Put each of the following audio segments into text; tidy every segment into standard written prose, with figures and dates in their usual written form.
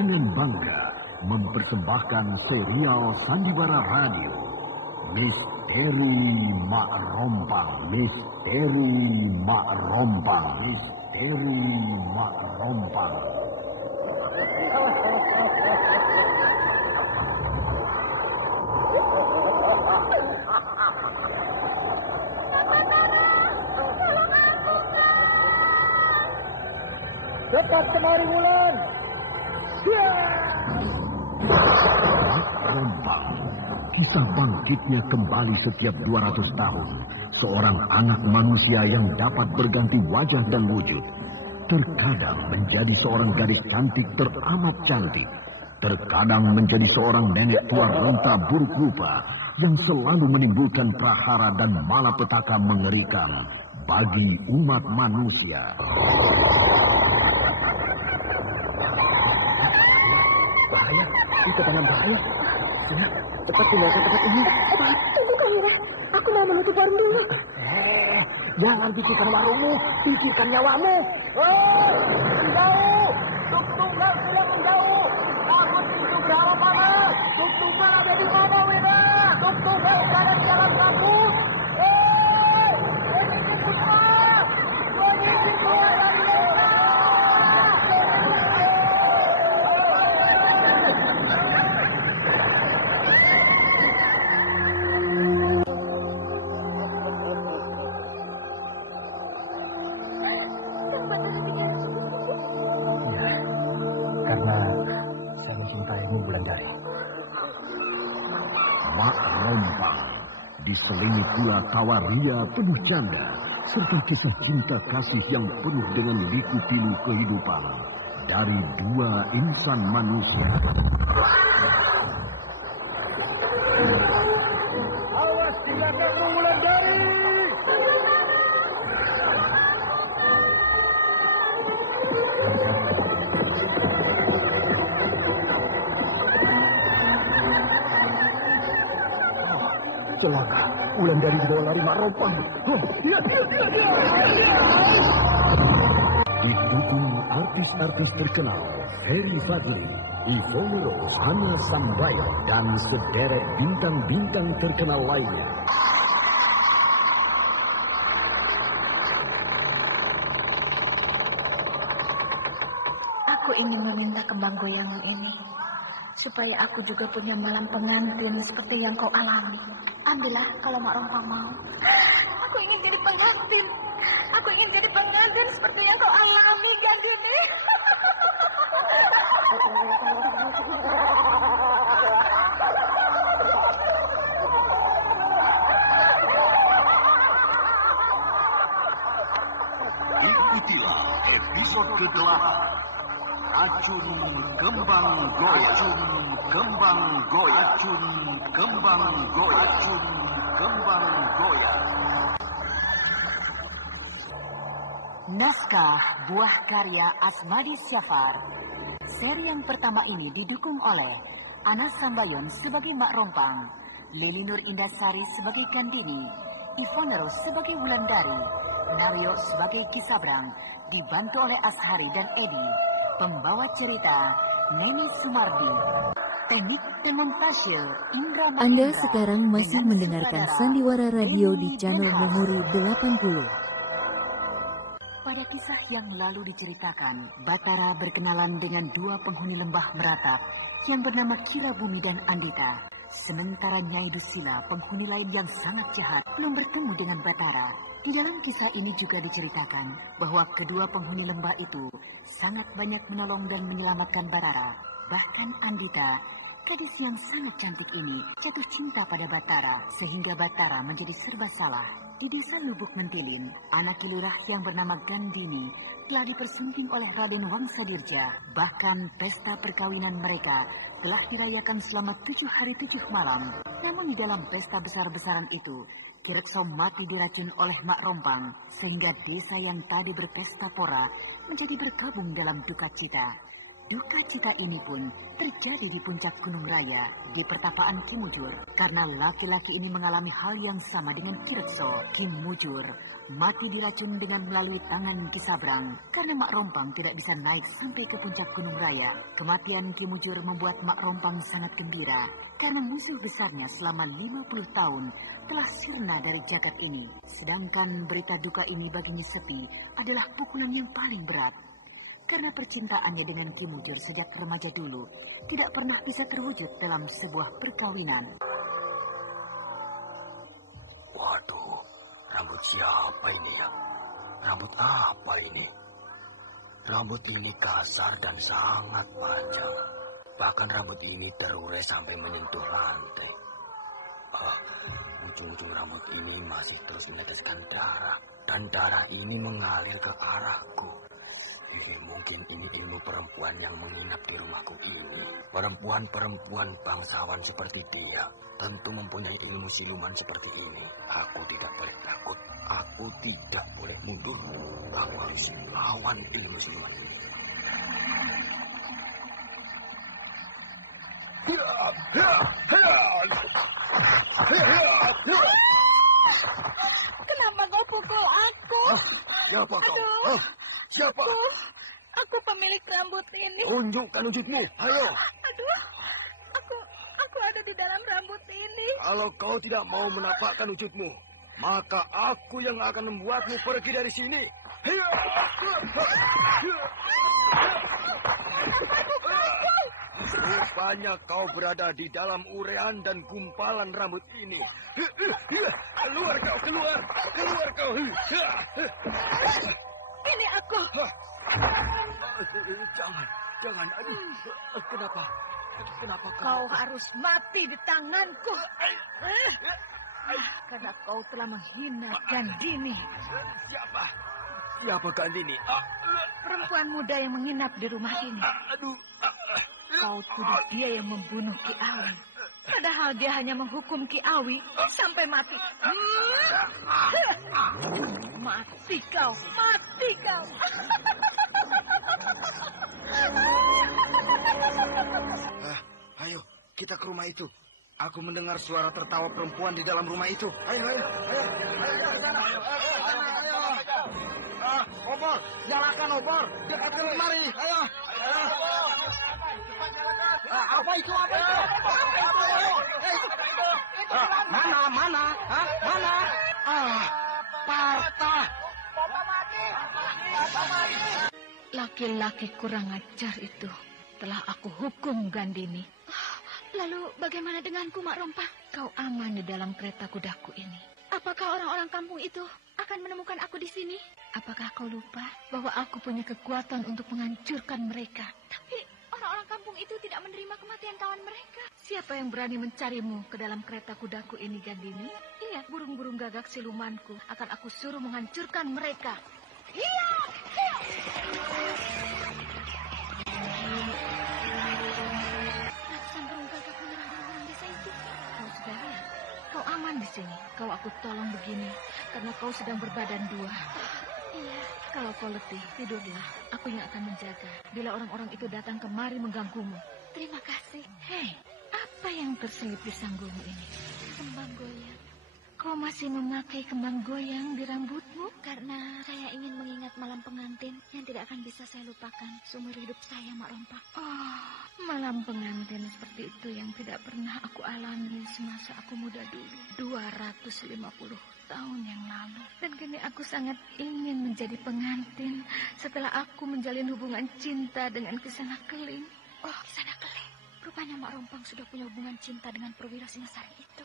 dengan bangga mempersembahkan serial Sandiwara Radio Misteri Mak Rompang. Misteri Mak Rompang. Misteri Mak Rompang. Cepat kemari Wulan. Mak Rompang. Kisah bangkitnya kembali setiap 200 tahun. Seorang anak manusia yang dapat berganti wajah dan wujud. Terkadang menjadi seorang gadis cantik teramat cantik. Terkadang menjadi seorang nenek tua renta buruk rupa yang selalu menimbulkan prahara dan malapetaka mengerikan bagi umat manusia. Bahaya, itu tangan bahaya. Sina, cepat tinggalkan tempat ini. Tunggu Kamila, aku mau menutup warung dulu. Jangan pikirkan warungmu, pikirkan nyawamu. Menjauh, tuk-tukan sudah menjauh. Aku pintu berapa panas. Tuk-tukan ada di mana, Wina? Tuk-tukan pada jalan bagus. Ini cepat. Ini keluar dari desa. Mak Rompang diselingi pula tawa ria penuh canda serta kisah cinta kasih yang penuh dengan liku-pilu kehidupan dari dua insan manusia. Awas silakan Wulandari. Celaka, Wulandari dibawa lari Mak Rompang. Didukung artis-artis terkenal Ferry Fadli, Ivone Rose, Hana Sambayo, dan sederet bintang-bintang terkenal lainnya. Aku ingin meminta kembang goyangan ini supaya aku juga punya malam pengantin seperti yang kau alami. Ambillah kalau Mak Rompang mau. Aku ingin jadi pengantin. Aku ingin jadi pengantin seperti yang kau alami, Jagini. Ikutilah episode ke-8. Racun Kembang Goyang. Racun Kembang Goyang. Racun Kembang Goyang. Racun Kembang Goyang. Naskah buah karya Asmadi Syafar. Seri yang pertama ini didukung oleh Ana Sambayon sebagai Mak Rompang, Lili Nur Indasari sebagai Kandini, Ivone Rose sebagai Wulandari, Naryo sebagai Kisabrang, dibantu oleh Ashari dan Edi. Pembawa cerita Neni Sumardi. Teknik dan montase Indra Mahendra. Anda sekarang masih mendengarkan Sandiwara Radio di channel Memori 80. Pada kisah yang lalu diceritakan, Batara berkenalan dengan dua penghuni lembah meratap yang bernama Kirabumi dan Andita. Sementara Nyai Dusila, penghuni lain yang sangat jahat, belum bertemu dengan Batara. Di dalam kisah ini juga diceritakan bahwa kedua penghuni lembah itu sangat banyak menolong dan menyelamatkan Batara. Bahkan Andita, gadis yang sangat cantik ini, jatuh cinta pada Batara sehingga Batara menjadi serba salah. Di desa Lubuk Mentilin, anak kilurah yang bernama Gandini telah dipersunting oleh Raden Wangsadirja. Bahkan pesta perkawinan mereka telah dirayakan selama 7 hari 7 malam. Namun di dalam pesta besar-besaran itu, Kirekso mati diracun oleh Mak Rompang, sehingga desa yang tadi berpesta pora menjadi bergabung dalam duka cita. Duka cita ini pun terjadi di puncak Gunung Raya di pertapaan Ki Mujur karena laki-laki ini mengalami hal yang sama dengan Ki Rekso. Ki Mujur mati diracun dengan melalui tangan Ki Sabrang karena Mak Rompang tidak bisa naik sampai ke puncak Gunung Raya. Kematian Ki Mujur membuat Mak Rompang sangat gembira karena musuh besarnya selama 50 tahun telah sirna dari jagat ini. Sedangkan berita duka ini bagi Nyi Seti adalah pukulan yang paling berat. Karena percintaannya dengan Ki Mujur sejak remaja dulu tidak pernah bisa terwujud dalam sebuah perkawinan. Waduh, rambut siapa ini ya? Rambut apa ini? Rambut ini kasar dan sangat panjang. Bahkan rambut ini terurai sampai menyentuh lantai. Ujung-ujung rambut ini masih terus meneteskan darah. Dan darah ini mengalir ke arahku. Mungkin ini ilmu perempuan yang menginap di rumahku ini. Perempuan-perempuan bangsawan seperti dia tentu mempunyai ilmu siluman seperti ini. Aku tidak boleh takut. Aku tidak boleh mundur. Aku harus lawan ilmu siluman ini. Kenapa kau pukul aku? Siapa kau? Siapa? Aku pemilik rambut ini. Tunjukkan wujudmu. Ayo. Aduh, aku ada di dalam rambut ini. Kalau kau tidak mau menampakkan wujudmu, maka aku yang akan membuatmu pergi dari sini. Rupanya kau berada di dalam urean dan gumpalan rambut ini. Keluar kau, keluar. Keluar kau. Ini aku. Jangan. Aduh, kenapa Kau harus mati di tanganku. Karena kau telah menghina Gandini. Siapa Gandini? Perempuan muda yang menginap di rumah ini. Aduh. Kau tuduh dia yang membunuh Ki Awi. Padahal dia hanya menghukum Ki Awi sampai mati. Mati kau. Ayo, kita ke rumah itu. Aku mendengar suara tertawa perempuan di dalam rumah itu. Ayo. Obor, nyalakan obor. Dekat ke mari. Ayo. Apa itu? Mana? Parta. Laki-laki kurang ajar itu telah aku hukum Gandini. Lalu bagaimana denganku, Mak Rompang? Kau aman di dalam kereta kudaku ini. Apakah orang-orang kampung itu akan menemukan aku di sini? Apakah kau lupa bahwa aku punya kekuatan untuk menghancurkan mereka? Tapi orang-orang kampung itu tidak menerima kematian kawan mereka. Siapa yang berani mencarimu ke dalam kereta kudaku ini, Gandini? Lihat burung-burung gagak silumanku. Akan aku suruh menghancurkan mereka. Iya. Ratusan burung gagak menyerang orang desa itu. Kau sudah lihat? Kau aman di sini. Kau aku tolong begini karena kau sedang berbadan dua. Iya. Kalau kau letih, tidurlah. Aku yang akan menjaga. Bila orang-orang itu datang kemari mengganggumu. Terima kasih. Hei, apa yang terselip di sanggulmu ini? Kembang goyang. Kau masih memakai kembang goyang di rambutmu? Karena saya ingin mengingat malam pengantin yang tidak akan bisa saya lupakan seumur hidup saya, Mak Rompang. Oh, malam pengantin seperti itu yang tidak pernah aku alami semasa aku muda dulu. 250 tahun yang lalu. Dan kini aku sangat ingin menjadi pengantin setelah aku menjalin hubungan cinta dengan Kisana Keling. Oh, Kisana Keling. Rupanya Mak Rompang sudah punya hubungan cinta dengan perwira Singasari itu.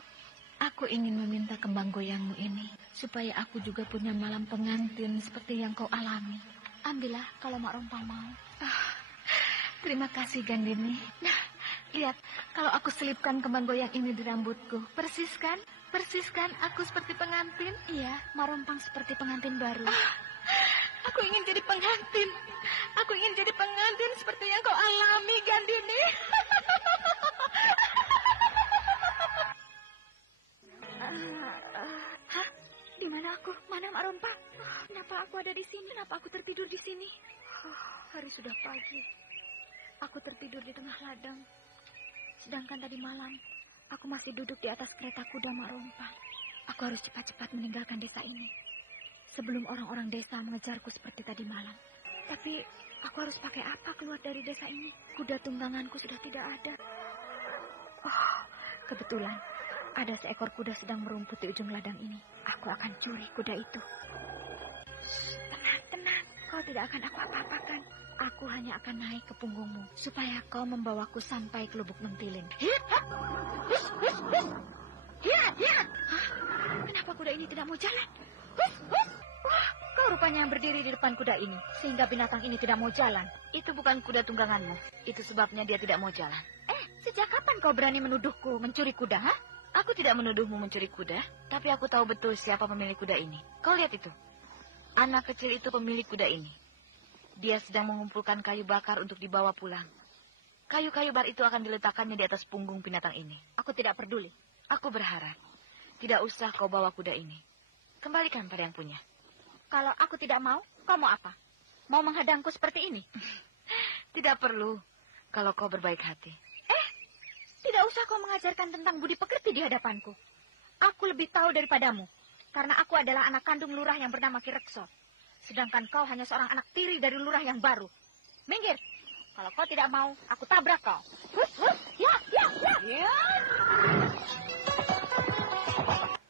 Aku ingin meminta kembang goyangmu ini supaya aku juga punya malam pengantin seperti yang kau alami. Ambillah kalau Mak Rompang mau. Terima kasih, Gandini. Nah, lihat, kalau aku selipkan kembang goyang ini di rambutku, persis kan? Persis kan aku seperti pengantin? Iya, Mak Rompang seperti pengantin baru. Aku ingin jadi pengantin. Aku ingin jadi pengantin seperti yang kau alami, Gandini. Hah? Di mana aku? Mana Mak Rompang? Kenapa aku ada di sini? Kenapa aku tertidur di sini? Hari sudah pagi. Aku tertidur di tengah ladang. Sedangkan tadi malam, aku masih duduk di atas kereta kuda Mak Rompang. Aku harus cepat-cepat meninggalkan desa ini sebelum orang-orang desa mengejarku seperti tadi malam. Tapi aku harus pakai apa keluar dari desa ini? Kuda tungganganku sudah tidak ada. Oh, kebetulan ada seekor kuda sedang merumput di ujung ladang ini. Aku akan curi kuda itu. Tenang, tenang. Kau tidak akan aku apa-apakan. Aku hanya akan naik ke punggungmu supaya kau membawaku sampai ke Lubuk Mentilin. Kenapa kuda ini tidak mau jalan? Wah, kau rupanya yang berdiri di depan kuda ini sehingga binatang ini tidak mau jalan. Itu bukan kuda tungganganmu. Itu sebabnya dia tidak mau jalan. Sejak kapan kau berani menuduhku mencuri kuda, ha? Aku tidak menuduhmu mencuri kuda, tapi aku tahu betul siapa pemilik kuda ini. Kau lihat itu. Anak kecil itu pemilik kuda ini. Dia sedang mengumpulkan kayu bakar untuk dibawa pulang. Kayu-kayu bakar itu akan diletakkannya di atas punggung binatang ini. Aku tidak peduli. Aku berharap tidak usah kau bawa kuda ini. Kembalikan pada yang punya. Kalau aku tidak mau, kau mau apa? Mau menghadangku seperti ini? Tidak perlu, kalau kau berbaik hati. Tidak usah kau mengajarkan tentang budi pekerti di hadapanku. Aku lebih tahu daripadamu, karena aku adalah anak kandung lurah yang bernama Ki Rekso. Sedangkan kau hanya seorang anak tiri dari lurah yang baru. Minggir. Kalau kau tidak mau, aku tabrak kau. Ya.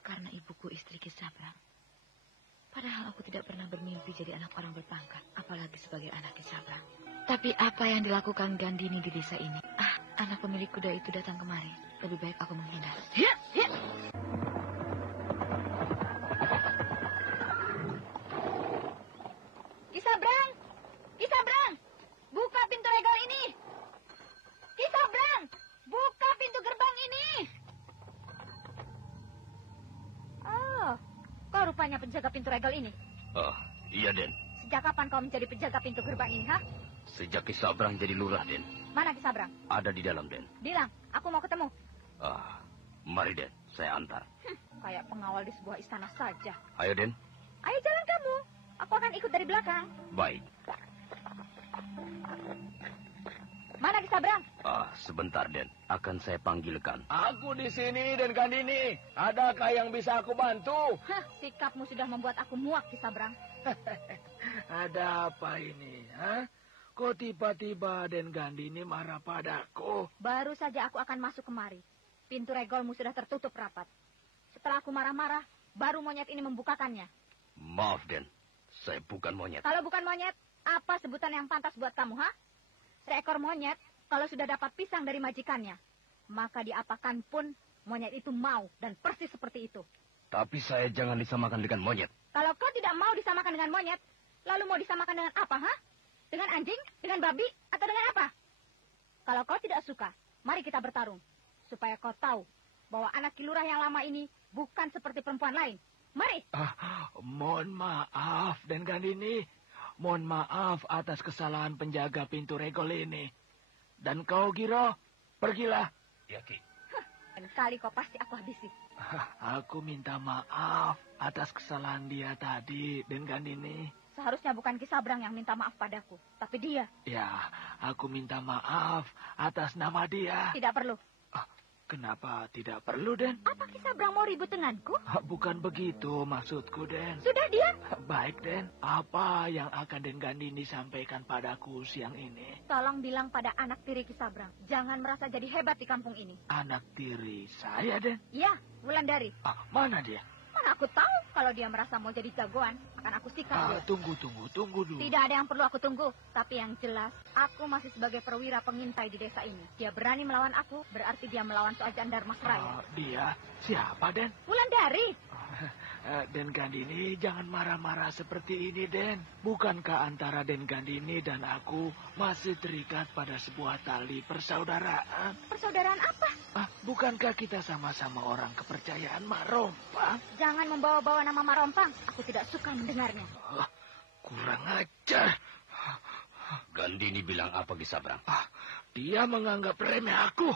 Karena ibuku istri Ki Sabrang. Padahal aku tidak pernah bermimpi jadi anak orang berpangkat, apalagi sebagai anak Ki Sabrang. Tapi apa yang dilakukan Gandini di desa ini? Anak pemilik kuda itu datang kemari. Lebih baik aku menghindar. Ki Sabrang, buka pintu regol ini. Ki Sabrang, buka pintu gerbang ini. Oh, kau rupanya penjaga pintu regol ini. Oh, iya, Den. Sejak kapan kau menjadi penjaga pintu gerbang ini, ha? Sejak Ki Sabrang jadi lurah, Den. Mana Ki Sabrang? Ada di dalam, Den. Bilang, aku mau ketemu. Mari, Den. Saya antar. Kayak pengawal di sebuah istana saja. Ayo, Den. Ayo jalan kamu. Aku akan ikut dari belakang. Baik. Mana Ki Sabrang? Sebentar, Den. Akan saya panggilkan. Aku di sini, Den Gandini. Adakah yang bisa aku bantu? Sikapmu sudah membuat aku muak, Ki Sabrang. Ada apa ini, ha? Kok tiba-tiba Den Gandini marah padaku? Baru saja aku akan masuk kemari. Pintu regolmu sudah tertutup rapat. Setelah aku marah-marah, baru monyet ini membukakannya. Maaf, Den. Saya bukan monyet. Kalau bukan monyet, apa sebutan yang pantas buat kamu, ha? Seekor monyet, kalau sudah dapat pisang dari majikannya, maka diapakan pun monyet itu mau dan persis seperti itu. Tapi saya jangan disamakan dengan monyet. Kalau kau tidak mau disamakan dengan monyet, lalu mau disamakan dengan apa, ha? Dengan anjing, dengan babi, atau dengan apa? Kalau kau tidak suka, mari kita bertarung. Supaya kau tahu bahwa anak kilurah yang lama ini bukan seperti perempuan lain. Mari. Mohon maaf, Den Gandini. Mohon maaf atas kesalahan penjaga pintu regol ini. Dan kau, Giro, pergilah. Ya, Ki. Dan kali kau pasti aku habisi. Aku minta maaf atas kesalahan dia tadi, Den Gandini. Seharusnya bukan Ki Sabrang yang minta maaf padaku, tapi dia. Ya, aku minta maaf atas nama dia. Tidak perlu. Kenapa tidak perlu, Den? Apa Ki Sabrang mau ribut denganku? Bukan begitu maksudku, Den. Sudah diam. Baik, Den. Apa yang akan Den Gandini sampaikan padaku siang ini? Tolong bilang pada anak tiri Ki Sabrang, jangan merasa jadi hebat di kampung ini. Anak tiri saya, Den? Iya, Wulandari. Mana dia? Mana aku tahu kalau dia merasa mau jadi jagoan, akan aku sikat dia. Tunggu dulu. Tidak ada yang perlu aku tunggu. Tapi yang jelas, aku masih sebagai perwira pengintai di desa ini. Dia berani melawan aku, berarti dia melawan Soejan Darmas Raya. Dia siapa, Den? Wulandari. Den Gandini, jangan marah-marah seperti ini, Den. Bukankah antara Den Gandini dan aku masih terikat pada sebuah tali persaudaraan? Persaudaraan apa? Bukankah kita sama-sama orang kepercayaan Mak Rompang? Jangan membawa-bawa nama Mak Rompang. Aku tidak suka mendengarnya. Kurang ajar. Gandini bilang apa, Ki Sabrang? Dia menganggap remeh aku.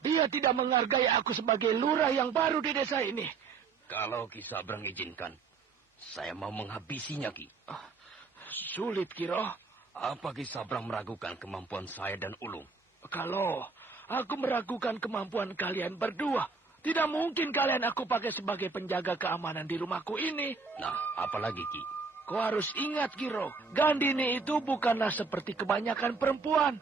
Dia tidak menghargai aku sebagai lurah yang baru di desa ini. Kalau Ki Sabrang izinkan, saya mau menghabisinya, Ki. Sulit, Kiro. Apa Ki Sabrang meragukan kemampuan saya dan Ulung? Kalau aku meragukan kemampuan kalian berdua, tidak mungkin kalian aku pakai sebagai penjaga keamanan di rumahku ini. Nah, apalagi Ki? Kau harus ingat, Giro, Gandini itu bukanlah seperti kebanyakan perempuan.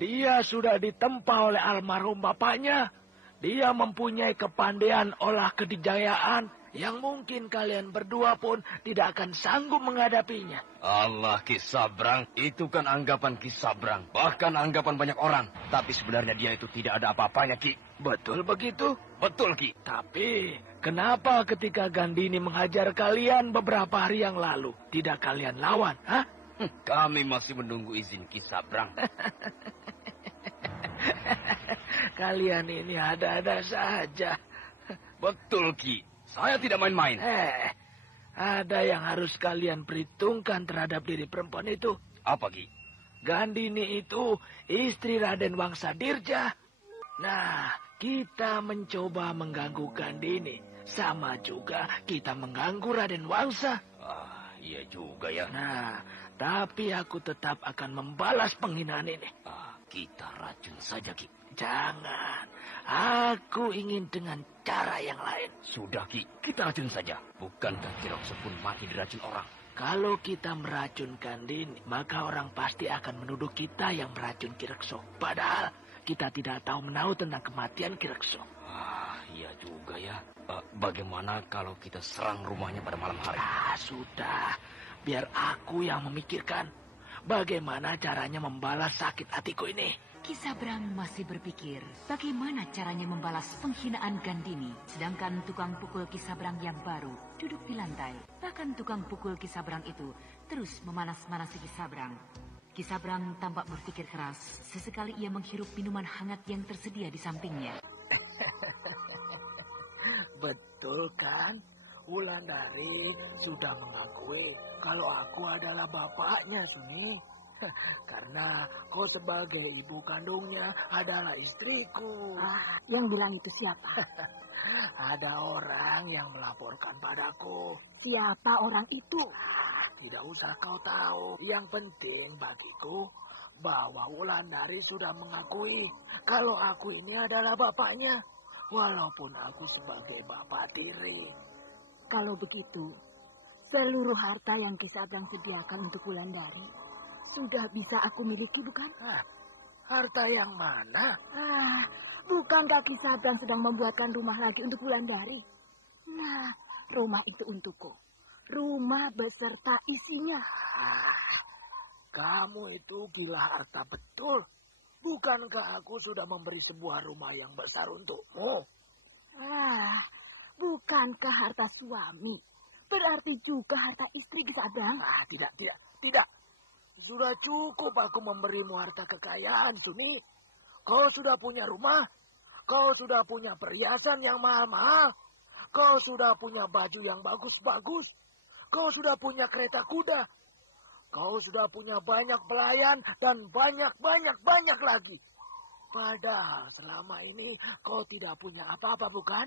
Dia sudah ditempa oleh almarhum bapaknya. Dia mempunyai kepandaian olah kedijayaan yang mungkin kalian berdua pun tidak akan sanggup menghadapinya. Allah, Ki Sabrang, itu kan anggapan Ki Sabrang, bahkan anggapan banyak orang. Tapi sebenarnya dia itu tidak ada apa-apanya, Ki. Betul begitu? Betul, Ki. Tapi kenapa ketika Gandini menghajar kalian beberapa hari yang lalu, tidak kalian lawan, hah? Kami masih menunggu izin Ki Sabrang. Kalian ini ada-ada saja. Betul, Ki. Saya tidak main-main. Ada yang harus kalian perhitungkan terhadap diri perempuan itu. Apa, Ki? Gandini itu istri Raden Wangsadirja. Nah, kita mencoba mengganggu Gandini. Sama juga kita mengganggu Raden Wangsa. Iya juga ya. Nah, tapi aku tetap akan membalas penghinaan ini. Kita racun saja, Ki. Jangan. Aku ingin dengan cara yang lain. Sudah, Ki. Kita racun saja. Bukankah Kirakso pun mati diracun orang? Kalau kita meracun Gandini, maka orang pasti akan menuduh kita yang meracun Kirakso. Padahal kita tidak tahu menahu tentang kematian Kirakso. Iya juga ya. Bagaimana kalau kita serang rumahnya pada malam hari? Sudah. Biar aku yang memikirkan. Bagaimana caranya membalas sakit hatiku ini? Ki Sabrang masih berpikir bagaimana caranya membalas penghinaan Gandini. Sedangkan tukang pukul Ki Sabrang yang baru duduk di lantai. Bahkan tukang pukul Ki Sabrang itu terus memanas-manasi Ki Sabrang. Ki Sabrang tampak berpikir keras. Sesekali ia menghirup minuman hangat yang tersedia di sampingnya. Betul kan? Wulandari sudah mengakui kalau aku adalah bapaknya, Suni. Karena kau sebagai ibu kandungnya adalah istriku. Yang bilang itu siapa? Ada orang yang melaporkan padaku. Siapa orang itu? Tidak usah kau tahu. Yang penting bagiku bahwa Wulandari sudah mengakui kalau aku ini adalah bapaknya. Walaupun aku sebagai bapak tiri. Kalau begitu, seluruh harta yang Ki Sabrang sediakan untuk Wulandari sudah bisa aku miliki, bukan? Harta yang mana? Bukankah Ki Sabrang sedang membuatkan rumah lagi untuk Wulandari? Nah, rumah itu untukku. Rumah beserta isinya. Kamu itu gila harta betul. Bukankah aku sudah memberi sebuah rumah yang besar untukmu? Bukankah harta suami berarti juga harta istri, Ki Sabrang? Tidak. Sudah cukup aku memberimu harta kekayaan, Suni. Kau sudah punya rumah, kau sudah punya perhiasan yang mahal-mahal, kau sudah punya baju yang bagus-bagus, kau sudah punya kereta kuda, kau sudah punya banyak pelayan dan banyak lagi. Padahal selama ini kau tidak punya apa-apa, bukan?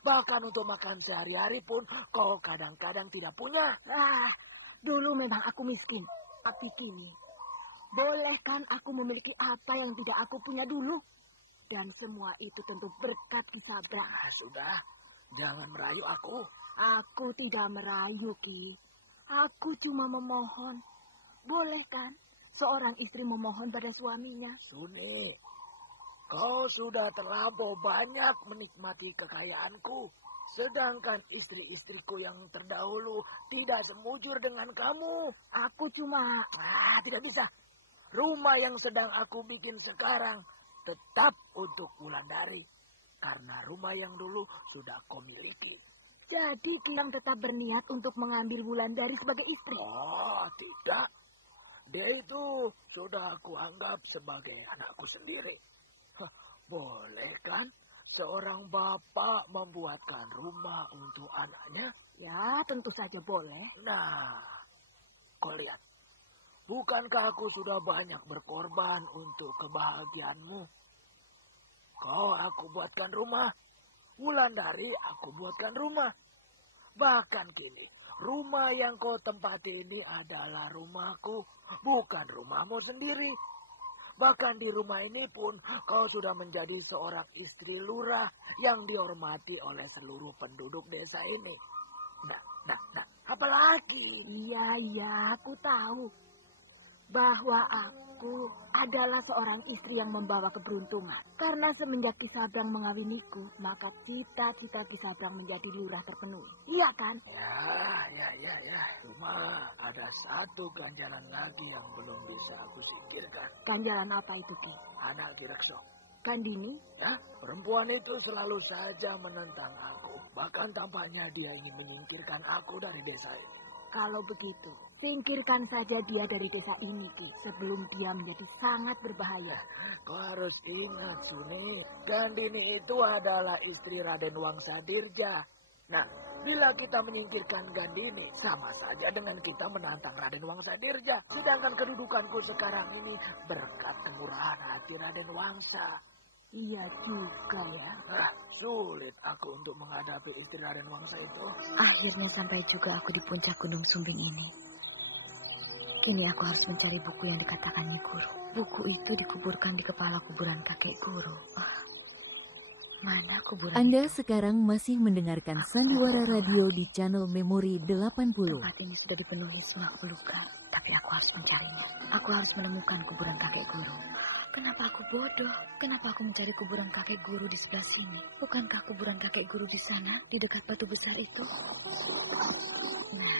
Bahkan untuk makan sehari-hari pun kau kadang-kadang tidak punya. Dulu memang aku miskin. Tapi kini, bolehkan aku memiliki apa yang tidak aku punya dulu? Dan semua itu tentu berkat Ki Sabrang. Sudah, jangan merayu aku. Aku tidak merayu, Ki. Aku cuma memohon. Boleh kan seorang istri memohon pada suaminya? Suni, kau sudah terlampau banyak menikmati kekayaanku. Sedangkan istri-istriku yang terdahulu tidak semujur dengan kamu. Aku cuma... tidak bisa. Rumah yang sedang aku bikin sekarang tetap untuk Wulandari. Karena rumah yang dulu sudah kau miliki. Jadi Kilang tetap berniat untuk mengambil Wulandari sebagai istri? Tidak. Dia itu sudah aku anggap sebagai anakku sendiri. Boleh kan seorang bapak membuatkan rumah untuk anaknya? Ya, tentu saja boleh. Nah, kau lihat. Bukankah aku sudah banyak berkorban untuk kebahagiaanmu? Kau aku buatkan rumah. Wulandari aku buatkan rumah. Bahkan kini, rumah yang kau tempati ini adalah rumahku, bukan rumahmu sendiri. Bahkan di rumah ini pun kau sudah menjadi seorang istri lurah yang dihormati oleh seluruh penduduk desa ini. Nah, apalagi? Iya, aku tahu bahwa aku adalah seorang istri yang membawa keberuntungan. Karena semenjak Ki Sabrang mengawiniku, maka cita-cita Ki Sabrang menjadi lurah terpenuhi. Iya kan? Ya. Cuma ada satu ganjalan lagi yang belum bisa aku singkirkan. Ganjalan apa itu, Ki? Anak Kirekso. Kandini? Ya, perempuan itu selalu saja menentang aku. Bahkan tampaknya dia ingin menyingkirkan aku dari desa ini. Kalau begitu, singkirkan saja dia dari desa ini, Ki, sebelum dia menjadi sangat berbahaya. Kau harus ingat, Suni, Gandini itu adalah istri Raden Wangsa Dirja. Nah, bila kita menyingkirkan Gandini, sama saja dengan kita menantang Raden Wangsa Dirja. Sedangkan kedudukanku sekarang ini berkat kemurahan hati Raden Wangsa. Iya juga ya. Sulit aku untuk menghadapi istri Raden Wangsa itu. Akhirnya sampai juga aku di puncak Gunung Sumbing ini. Kini aku harus mencari buku yang dikatakan Nyi Guru. Buku itu dikuburkan di kepala kuburan kakek guru. Mana kuburan? Anda sekarang masih mendengarkan Sandiwara Radio di channel Memori 80. Tempat ini sudah dipenuhi semak belukar, tapi aku harus mencarinya. Aku harus menemukan kuburan kakek guru. Kenapa aku bodoh? Kenapa aku mencari kuburan kakek guru di sebelah sini? Bukankah kuburan kakek guru di sana, di dekat batu besar itu? Nah,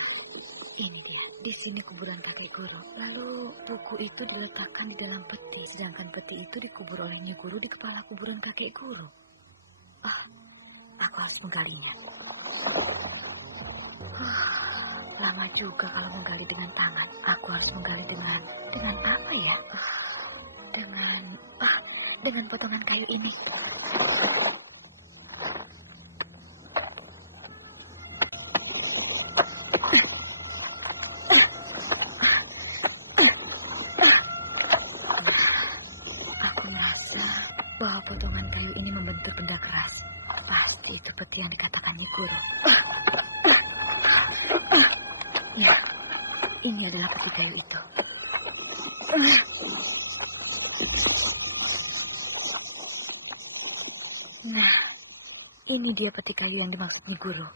ini dia. Di sini kuburan kakek guru. Lalu buku itu diletakkan di dalam peti, sedangkan peti itu dikubur oleh Nyi Guru di kepala kuburan kakek guru. Aku harus menggalinya. Lama juga kalau menggali dengan tangan. Aku harus menggali dengan apa ya? Dengan potongan kayu ini. Aku merasa bahwa potongan kayu ini membentuk benda keras. Pasti itu peti yang dikatakan Nyi Guru. Ya, ini adalah peti kayu itu. Nah, ini dia peti kayu yang dimaksud Nyi Guru.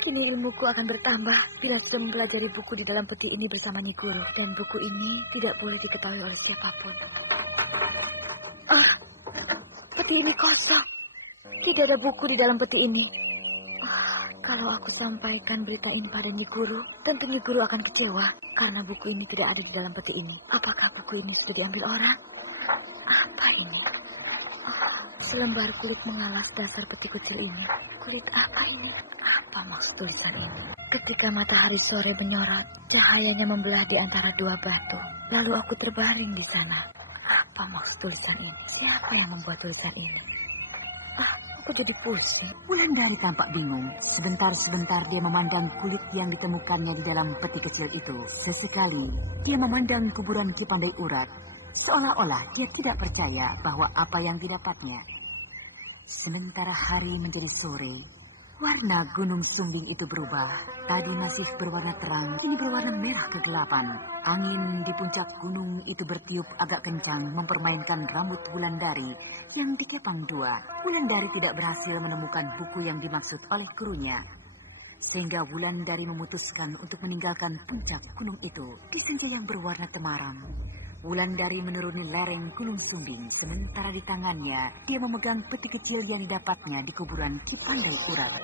Kini ilmuku akan bertambah bila sudah mempelajari buku di dalam peti ini bersama Nyi Guru. Dan buku ini tidak boleh diketahui oleh siapapun. Peti ini kosong. Tidak ada buku di dalam peti ini. Kalau aku sampaikan berita ini pada Nyi Guru, tentu Nyi Guru akan kecewa karena buku ini tidak ada di dalam peti ini. Apakah buku ini sudah diambil orang? Apa ini? Selembar kulit mengalas dasar peti kecil ini. Kulit apa ini? Apa maksud tulisan ini? Ketika matahari sore menyorot, cahayanya membelah di antara dua batu. Lalu aku terbaring di sana. Apa maksud tulisan ini? Siapa yang membuat tulisan ini? Aku jadi pusing. Wulandari tampak bingung. Sebentar-sebentar dia memandang kulit yang ditemukannya di dalam peti kecil itu. Sesekali, dia memandang kuburan Ki Pandai Urat. Seolah-olah dia tidak percaya bahwa apa yang didapatnya. Sementara hari menjadi sore, warna Gunung Sumbing itu berubah. Tadi masih berwarna terang, kini berwarna merah kegelapan. Angin di puncak gunung itu bertiup agak kencang, mempermainkan rambut Wulandari yang dikepang dua. Wulandari tidak berhasil menemukan buku yang dimaksud oleh gurunya. Sehingga Wulandari memutuskan untuk meninggalkan puncak gunung itu di senja yang berwarna temaram. Wulandari menuruni lereng Gunung Sumbing, sementara di tangannya dia memegang peti kecil yang didapatnya di kuburan Ki Pandai Urat.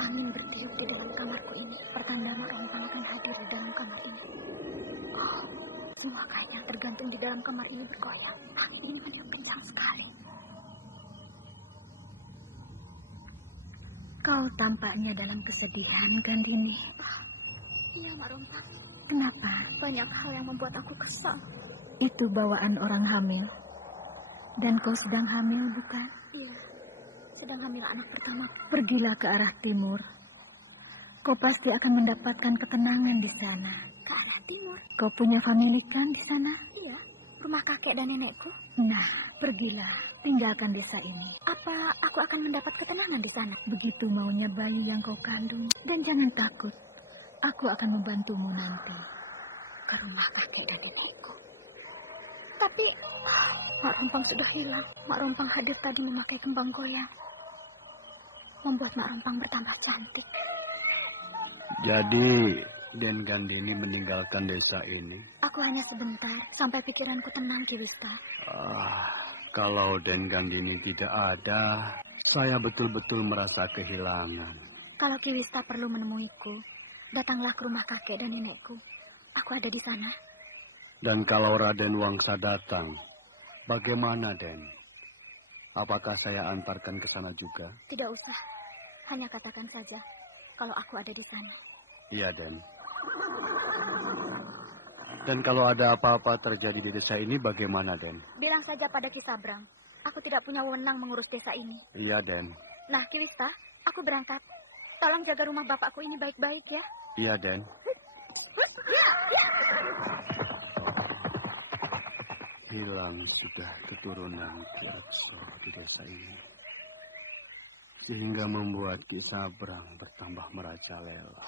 Angin bertiup di dalam kamarku ini, pertanda Rompang akan hadir di dalam kamar ini. Semua kain yang tergantung di dalam kamar ini bergoyang. Angin kencang sekali. Kau tampaknya dalam kesedihan, Gandini. Iya, Mak Rompang. Kenapa? Banyak hal yang membuat aku kesal. Itu bawaan orang hamil. Dan kau sedang hamil, bukan? Iya, sedang hamil anak pertama. Pergilah ke arah timur. Kau pasti akan mendapatkan ketenangan di sana. Ke arah timur? Kau punya famili kan di sana? Iya, rumah kakek dan nenekku? Nah, pergilah, tinggalkan desa ini. Apa aku akan mendapat ketenangan di sana? Begitu maunya bayi yang kau kandung. Dan jangan takut, aku akan membantumu nanti ke rumah kakek dan nenekku. Tapi Mak Rompang sudah hilang. Mak Rompang hadir tadi memakai kembang goyang, membuat Mak Rompang bertambah cantik. Jadi Den Gandini meninggalkan desa ini? Aku hanya sebentar, sampai pikiranku tenang, Ki Wista. Kalau Den Gandini tidak ada, saya betul-betul merasa kehilangan. Kalau Ki Wista perlu menemuiku, datanglah ke rumah kakek dan nenekku. Aku ada di sana. Dan kalau Raden Wangsa datang, bagaimana, Den? Apakah saya antarkan ke sana juga? Tidak usah, hanya katakan saja kalau aku ada di sana. Iya, Den. Dan kalau ada apa-apa terjadi di desa ini, bagaimana, Den? Bilang saja pada Ki Sabrang, aku tidak punya wewenang mengurus desa ini. Iya, Den. Nah, Ki Wista, aku berangkat. Tolong jaga rumah bapakku ini baik-baik ya. Iya, Den. Hilang sudah keturunan Ki Akso di desa ini, sehingga membuat Ki Sabrang bertambah merajalela.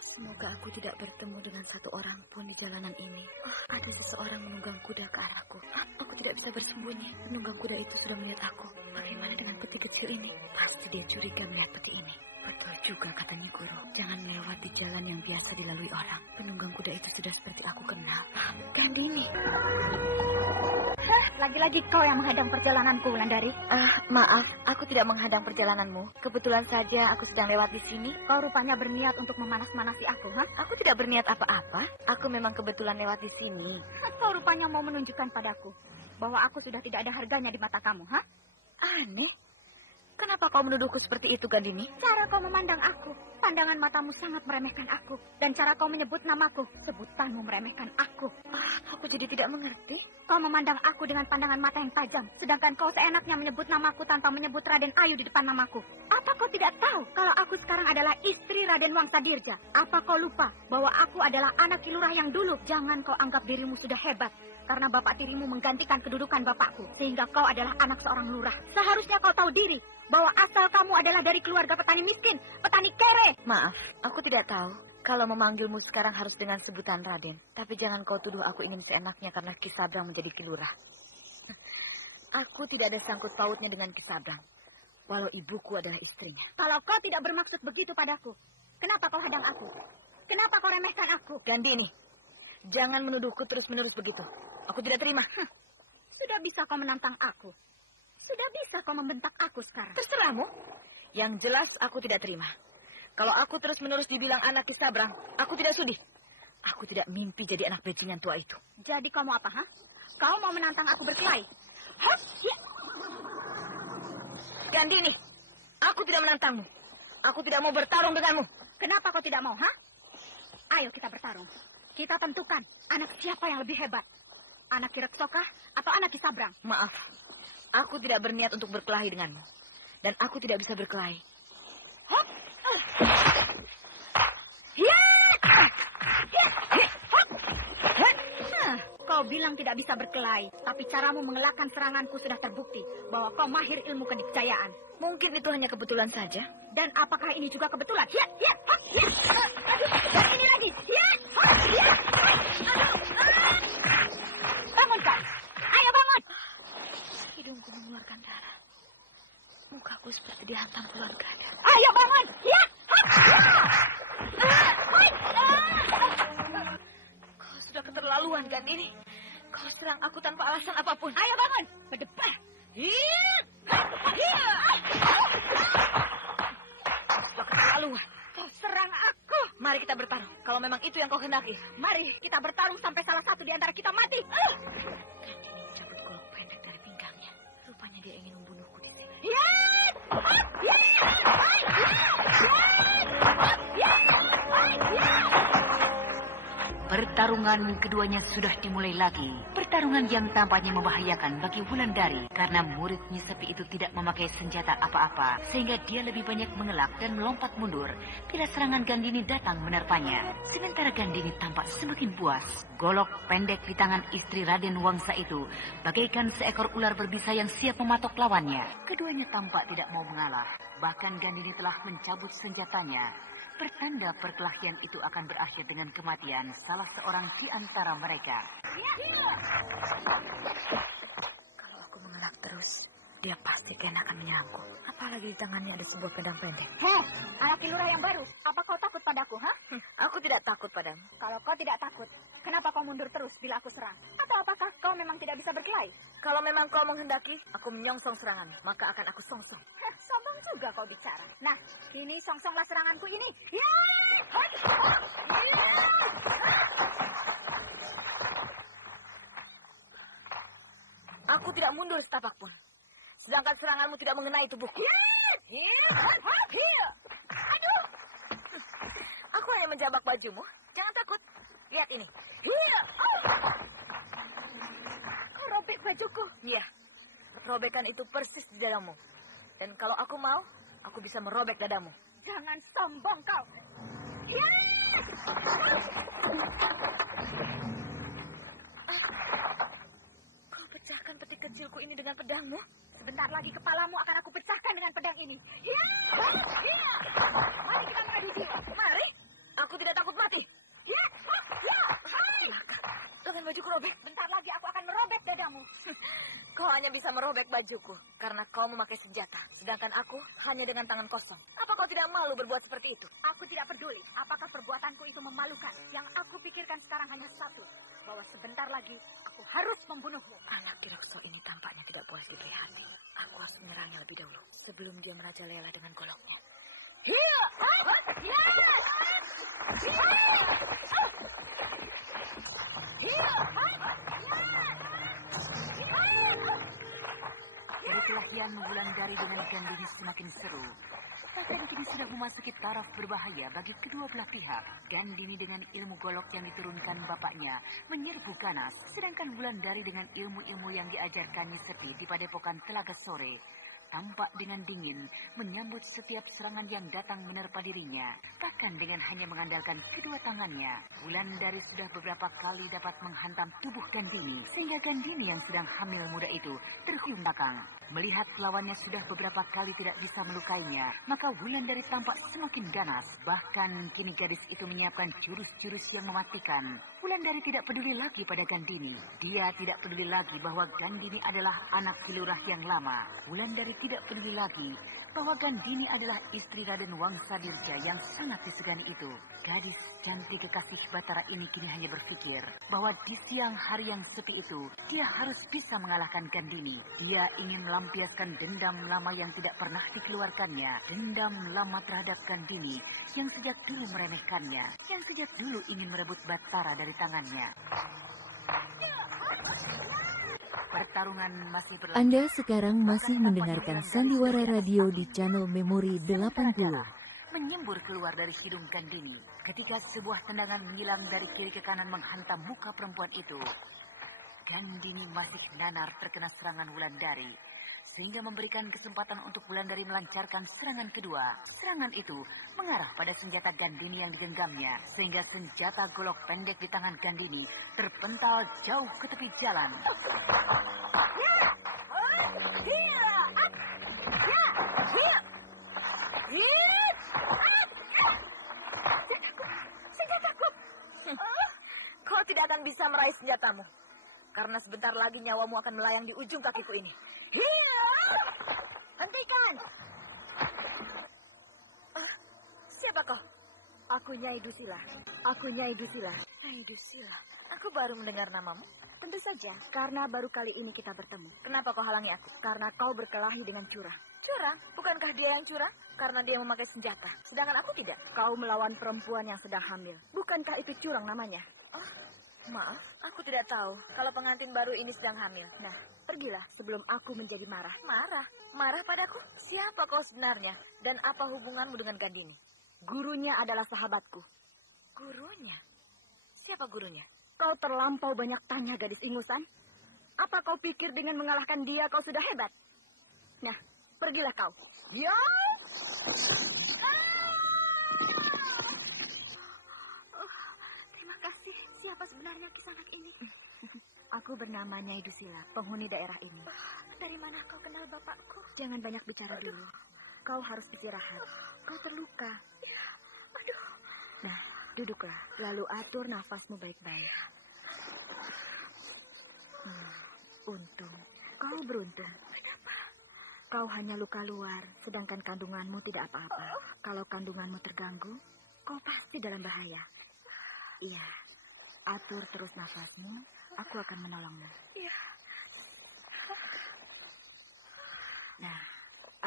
Semoga aku tidak bertemu dengan satu orang pun di jalanan ini. Ada seseorang menunggang kuda ke arahku. Aku tidak bisa bersembunyi. Penunggang kuda itu sudah melihat aku. Bagaimana dengan peti kecil ini? Pasti dia curiga melihat peti ini. Betul juga kata Nyi Guru. Jangan melewati jalan yang biasa dilalui orang. Penunggang kuda itu sudah seperti aku kenal. Gandini. Lagi-lagi kau yang menghadang perjalananku, Wulandari. Maaf, aku tidak menghadang perjalananmu. Kebetulan saja aku sedang lewat di sini. Kau rupanya berniat untuk memanas-manasi aku, ha? Aku tidak berniat apa-apa. Aku memang kebetulan lewat di sini. Kau rupanya mau menunjukkan padaku bahwa aku sudah tidak ada harganya di mata kamu, ha? Aneh. Kenapa kau menuduhku seperti itu, Gandini? Cara kau memandang aku. Pandangan matamu sangat meremehkan aku. Dan cara kau menyebut namaku. Sebutanmu meremehkan aku. Aku jadi tidak mengerti. Kau memandang aku dengan pandangan mata yang tajam. Sedangkan kau seenaknya menyebut namaku tanpa menyebut Raden Ayu di depan namaku. Apa kau tidak tahu kalau aku sekarang adalah istri Raden Wangsa Dirja? Apa kau lupa bahwa aku adalah anak Ki Lurah yang dulu? Jangan kau anggap dirimu sudah hebat. Karena bapak tirimu menggantikan kedudukan bapakku. Sehingga kau adalah anak seorang lurah. Seharusnya kau tahu diri bahwa asal kamu adalah dari keluarga petani miskin, petani kere. Maaf, aku tidak tahu kalau memanggilmu sekarang harus dengan sebutan Raden. Tapi jangan kau tuduh aku ingin seenaknya karena Ki Sabrang menjadi Ki Lurah. Aku tidak ada sangkut pautnya dengan Ki Sabrang, walau ibuku adalah istrinya. Kalau kau tidak bermaksud begitu padaku, kenapa kau hadang aku? Kenapa kau remehkan aku? Gandini, jangan menuduhku terus-menerus begitu. Aku tidak terima. Sudah bisa kau menantang aku. Sudah bisa kau membentak aku sekarang. Terserahmu. Yang jelas aku tidak terima. Kalau aku terus-menerus dibilang anak Ki Sabrang, aku tidak sudi. Aku tidak mimpi jadi anak bajingan tua itu. Jadi kau mau apa, ha? Kau mau menantang aku berkelahi? Hah? Ya. Gandini, aku tidak menantangmu. Aku tidak mau bertarung denganmu. Kenapa kau tidak mau, ha? Ayo kita bertarung. Kita tentukan anak siapa yang lebih hebat. Anak Ki Reksokah atau anak Ki Sabrang? Maaf, aku tidak berniat untuk berkelahi denganmu. Dan aku tidak bisa berkelahi. Hop! Kau bilang tidak bisa berkelahi, tapi caramu mengelakkan seranganku sudah terbukti bahwa kau mahir ilmu keniscayaan. Mungkin itu hanya kebetulan saja. Dan apakah ini juga kebetulan? Dan ini lagi. Bangun kau. Ayo bangun. Hidungku mengeluarkan darah. Mukaku seperti dihantam puluhan gada. Ayo bangun. Kau sudah keterlaluan, Gandini. Kau serang aku tanpa alasan apapun. Ayo bangun. Berdebah. Kau keterlaluan. Kau serang aku. Mari kita bertarung. Kalau memang itu yang kau hendaki. Mari kita bertarung sampai salah satu di antara kita mati. Gandini mencabut golok pendek dari pinggangnya. Rupanya dia ingin membunuhku di sini. Pertarungan keduanya sudah dimulai lagi. Pertarungan yang tampaknya membahayakan bagi Wulandari karena murid Nyi itu tidak memakai senjata apa-apa, sehingga dia lebih banyak mengelak dan melompat mundur bila serangan Gandini datang menerpanya. Sementara Gandini tampak semakin puas. Golok pendek di tangan istri Raden Wangsa itu bagaikan seekor ular berbisa yang siap mematok lawannya. Keduanya tampak tidak mau mengalah. Bahkan Gandini telah mencabut senjatanya, pertanda perkelahian itu akan berakhir dengan kematian salah seorang di antara mereka. Kalau aku mengelak terus, dia pasti akan menyerangku. Apalagi di tangannya ada sebuah pedang pendek. Hei, anak kilurah yang baru. Apa kau takut padaku, ha? Aku tidak takut padamu. Kalau kau tidak takut, kenapa kau mundur terus bila aku serang? Atau apakah kau memang tidak bisa berkelahi? Kalau memang kau menghendaki, aku menyongsong seranganmu, maka akan aku songsong. Sombong juga kau bicara. Nah, ini songsonglah seranganku ini. Aku tidak mundur setapak pun. Sedangkan seranganmu tidak mengenai tubuhku. Aduh! Aku hanya menjabak bajumu. Jangan takut. Lihat ini. Kau robek bajuku. Iya. Robekan itu persis di dadamu. Dan kalau aku mau, aku bisa merobek dadamu. Jangan sombong kau. Kau pecahkan peti kecilku ini dengan pedangmu? Sebentar lagi kepalamu akan aku pecahkan dengan pedang ini. Mari kita mengadu jiwa. Mari. Aku tidak takut mati. Lengan bajuku robek. Bentar lagi aku akan merobek dadamu. Kau hanya bisa merobek bajuku karena kau memakai senjata. Sedangkan aku hanya dengan tangan kosong. Apa kau tidak malu berbuat seperti itu? Aku tidak peduli apakah perbuatanku itu memalukan. Yang aku pikirkan sekarang hanya satu. Bahwa sebentar lagi aku harus membunuhmu. Anak Kirakso ini tampaknya tidak boleh dipelihara. Aku harus menyerangnya lebih dahulu sebelum dia merajalela dengan goloknya. Perkelahian Wulandari dengan Gandini semakin seru. Bahkan kini sudah memasuki taraf berbahaya bagi kedua belah pihak. Gandini dengan ilmu golok yang diturunkan bapaknya menyerbu ganas, sedangkan Wulandari dengan ilmu-ilmu yang diajarkan Nyi di Padepokan Telaga Sore tampak dengan dingin menyambut setiap serangan yang datang menerpa dirinya. Bahkan dengan hanya mengandalkan kedua tangannya, Wulandari sudah beberapa kali dapat menghantam tubuh Gandini, sehingga Gandini yang sedang hamil muda itu terhuyung belakang. Melihat lawannya sudah beberapa kali tidak bisa melukainya, maka Wulandari tampak semakin ganas. Bahkan kini gadis itu menyiapkan jurus-jurus yang mematikan. Wulandari tidak peduli lagi pada Gandini. Dia tidak peduli lagi bahwa Gandini adalah anak kilurah yang lama. Wulandari tidak peduli lagi bahwa Gandini adalah istri Raden Wangsa Dirja yang sangat disegani itu. Gadis cantik kekasih Batara ini kini hanya berpikir bahwa di siang hari yang sepi itu, dia harus bisa mengalahkan Gandini. Ia ingin melampiaskan dendam lama yang tidak pernah dikeluarkannya. Dendam lama terhadap Gandini yang sejak dulu meremehkannya, yang sejak dulu ingin merebut Batara dari tangannya. Pertarungan masih berlanjut. Anda sekarang masih mendengarkan Sandiwara Radio di channel Memori 80. Menyembur keluar dari hidung Gandini ketika sebuah tendangan menghilang dari kiri ke kanan menghantam muka perempuan itu. Gandini masih nanar terkena serangan Wulandari, sehingga memberikan kesempatan untuk Wulandari melancarkan serangan kedua. Serangan itu mengarah pada senjata Gandini yang digenggamnya, sehingga senjata golok pendek di tangan Gandini terpental jauh ke tepi jalan. Senjataku! Kau tidak akan bisa meraih senjatamu. Karena sebentar lagi nyawamu akan melayang di ujung kakiku ini. Hentikan! Siapa kau? Aku Nyai Dusila. Aku Nyai Dusila. Nyai Dusila. Aku baru mendengar namamu. Tentu saja, karena baru kali ini kita bertemu. Kenapa kau halangi aku? Karena kau berkelahi dengan curah. Curang? Bukankah dia yang curang? Karena dia memakai senjata. Sedangkan aku tidak. Kau melawan perempuan yang sedang hamil. Bukankah itu curang namanya? Oh, maaf. Aku tidak tahu kalau pengantin baru ini sedang hamil. Nah, pergilah sebelum aku menjadi marah. Marah? Marah padaku? Siapa kau sebenarnya? Dan apa hubunganmu dengan Gandini? Gurunya adalah sahabatku. Gurunya? Siapa gurunya? Kau terlampau banyak tanya, gadis ingusan. Apa kau pikir dengan mengalahkan dia kau sudah hebat? Nah, pergilah kau. Ya! Terima kasih. Siapa sebenarnya Kisanak ini? Aku bernama Nyai Dusila, penghuni daerah ini. Dari mana kau kenal bapakku? Jangan banyak bicara dulu. Kau harus istirahat. Kau terluka. Ya, aduh. Nah, duduklah. Lalu atur nafasmu baik-baik. Untung. Kau beruntung. Kenapa? Kau hanya luka luar, sedangkan kandunganmu tidak apa-apa. Kalau kandunganmu terganggu, kau pasti dalam bahaya. Iya. Atur terus nafasmu. Aku akan menolongmu. Iya. Nah,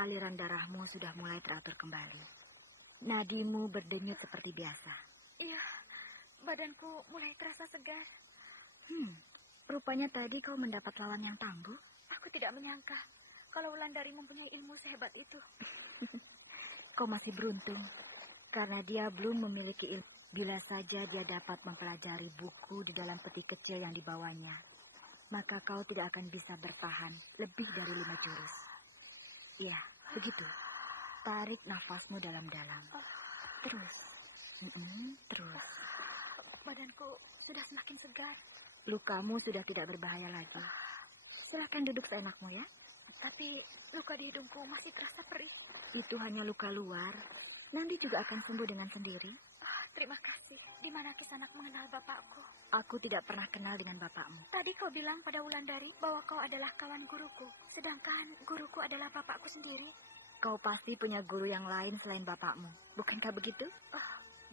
aliran darahmu sudah mulai teratur kembali. Nadimu berdenyut seperti biasa. Iya, badanku mulai terasa segar. Rupanya tadi kau mendapat lawan yang tangguh. Aku tidak menyangka kalau Wulandari mempunyai ilmu sehebat itu. Kau masih beruntung, karena dia belum memiliki ilmu. Bila saja dia dapat mempelajari buku di dalam peti kecil yang dibawanya, maka kau tidak akan bisa bertahan lebih dari 5 jurus. Ya, begitu. Tarik nafasmu dalam-dalam. Terus. Terus. Badanku sudah semakin segar. Lukamu sudah tidak berbahaya lagi. Silakan duduk seenakmu ya. Tapi luka di hidungku masih terasa perih. Itu hanya luka luar. Nanti juga akan sembuh dengan sendiri. Terima kasih. Di mana Kisanak mengenal bapakku? Aku tidak pernah kenal dengan bapakmu. Tadi kau bilang pada Wulandari bahwa kau adalah kawan guruku. Sedangkan guruku adalah bapakku sendiri. Kau pasti punya guru yang lain selain bapakmu. Bukankah begitu?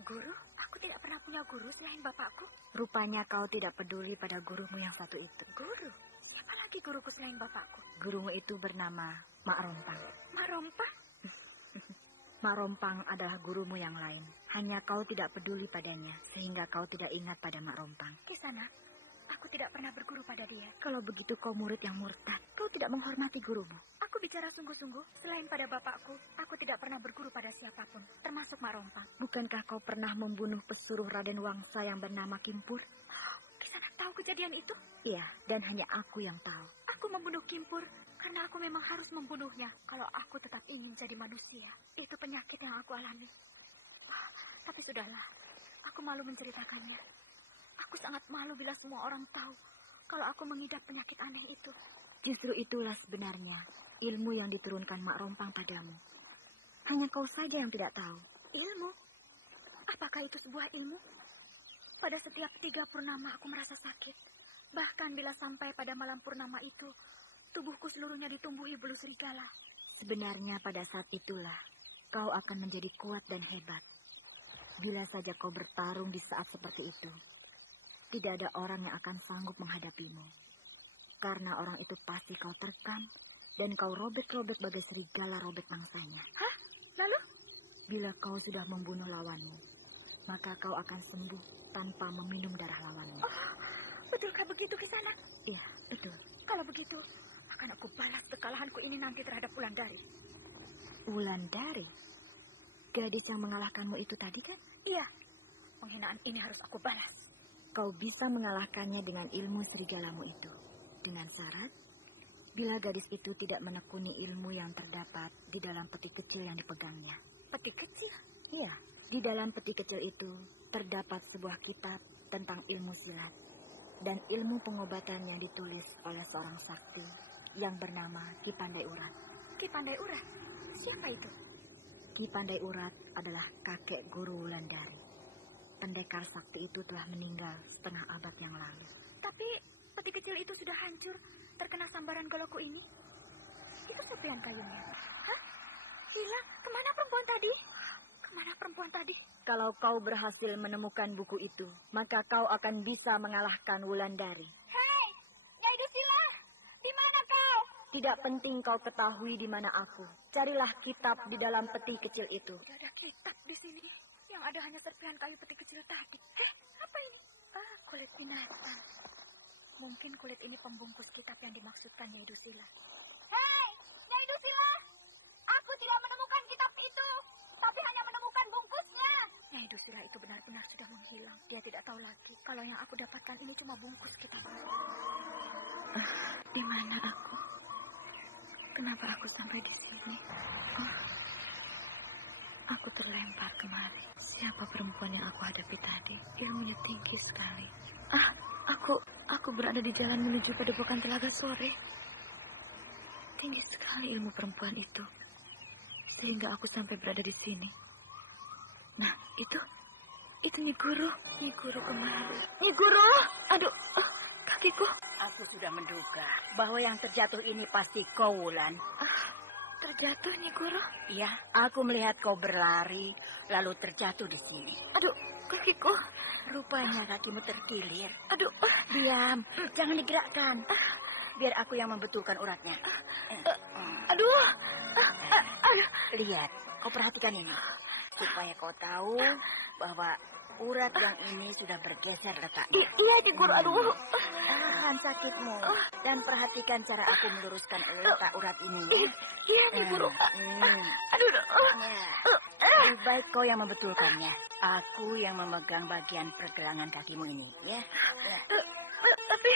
Guru? Aku tidak pernah punya guru selain bapakku. Rupanya kau tidak peduli pada gurumu yang satu itu. Guru? Siapa lagi guruku selain bapakku? Gurumu itu bernama Mak Rompang. Mak Rompang? Mak Rompang adalah gurumu yang lain. Hanya kau tidak peduli padanya, sehingga kau tidak ingat pada Mak Rompang. Kisanak, aku tidak pernah berguru pada dia. Kalau begitu kau murid yang murtad. Kau tidak menghormati gurumu. Aku bicara sungguh-sungguh. Selain pada bapakku, aku tidak pernah berguru pada siapapun, termasuk Mak Rompang. Bukankah kau pernah membunuh pesuruh Raden Wangsa yang bernama Kimpur? Kisanak tahu kejadian itu? Iya, dan hanya aku yang tahu. Aku membunuh Kimpur karena aku memang harus membunuhnya kalau aku tetap ingin jadi manusia. Itu penyakit yang aku alami. Tapi sudahlah, aku malu menceritakannya. Aku sangat malu bila semua orang tahu kalau aku mengidap penyakit aneh itu. Justru itulah sebenarnya ilmu yang diturunkan Mak Rompang padamu. Hanya kau saja yang tidak tahu. Ilmu? Apakah itu sebuah ilmu? Pada setiap 3 purnama aku merasa sakit. Bahkan bila sampai pada malam purnama itu, tubuhku seluruhnya ditumbuhi bulu serigala. Sebenarnya pada saat itulah kau akan menjadi kuat dan hebat. Bila saja kau bertarung di saat seperti itu, tidak ada orang yang akan sanggup menghadapimu. Karena orang itu pasti kau terkam dan kau robek-robek bagai serigala robek mangsanya. Hah? Lalu? Bila kau sudah membunuh lawanmu, maka kau akan sembuh tanpa meminum darah lawanmu. Betulkah begitu, Kisanak? Iya, betul. Kalau begitu, akan aku balas kekalahanku ini nanti terhadap Wulandari. Wulandari? Gadis yang mengalahkanmu itu tadi kan? Iya. Penghinaan ini harus aku balas. Kau bisa mengalahkannya dengan ilmu serigalamu itu. Dengan syarat, bila gadis itu tidak menekuni ilmu yang terdapat di dalam peti kecil yang dipegangnya. Peti kecil? Iya. Di dalam peti kecil itu terdapat sebuah kitab tentang ilmu silat dan ilmu pengobatan yang ditulis oleh seorang sakti yang bernama Ki Pandai Urat. Ki Pandai Urat? Siapa itu? Ki Pandai Urat adalah kakek guru Wulandari. Pendekar sakti itu telah meninggal setengah abad yang lalu. Tapi peti kecil itu sudah hancur terkena sambaran golokku ini. Itu serpihan kayunya. Hah? Hilang? Kemana perempuan tadi? Kemana perempuan tadi? Kalau kau berhasil menemukan buku itu, maka kau akan bisa mengalahkan Wulandari. Hei, Nyai Dusila, di mana kau? Tidak penting kau ketahui di mana aku. Carilah kitab di dalam peti kecil itu. Tidak ada kitab di sini. Yang ada hanya serpihan kayu peti kecil tadi. Heh, apa ini? Kulit binatang. Mungkin kulit ini pembungkus kitab yang dimaksudkan Nyai Dusila. Hei, Nyai Dusila, aku tidak menemukan kitab itu, tapi hanya menemukan bungkusnya. Nyai Dusila itu benar-benar sudah menghilang. Dia tidak tahu lagi kalau yang aku dapatkan ini cuma bungkus kitab. Di mana aku? Kenapa aku sampai di sini? Aku terlempar kemari. Siapa perempuan yang aku hadapi tadi? Ilmunya tinggi sekali. Aku berada di jalan menuju Padepokan Telaga Sore. Tinggi sekali ilmu perempuan itu. Sehingga aku sampai berada di sini. Nah, itu Nyi Guru. Nyi Guru kemari. Nyi Guru! Aduh, kakiku. Aku sudah menduga bahwa yang terjatuh ini pasti kau, Wulan. Terjatuh, Nyi Guru? Iya, aku melihat kau berlari, lalu terjatuh di sini. Aduh, kakiku. Rupanya kakimu terkilir. Aduh, diam, jangan digerakkan. Biar aku yang membetulkan uratnya. Aduh. Lihat, kau perhatikan ini. Supaya kau tahu bahwa urat yang ini sudah bergeser letaknya. Iya, Nyi Guru. Aduh. Tahan sakitmu. Dan perhatikan cara aku meluruskan letak urat ini. Iya, Nyi Guru. Aduh. Lebih baik kau yang membetulkannya. Aku yang memegang bagian pergelangan kakimu ini, ya. Tapi,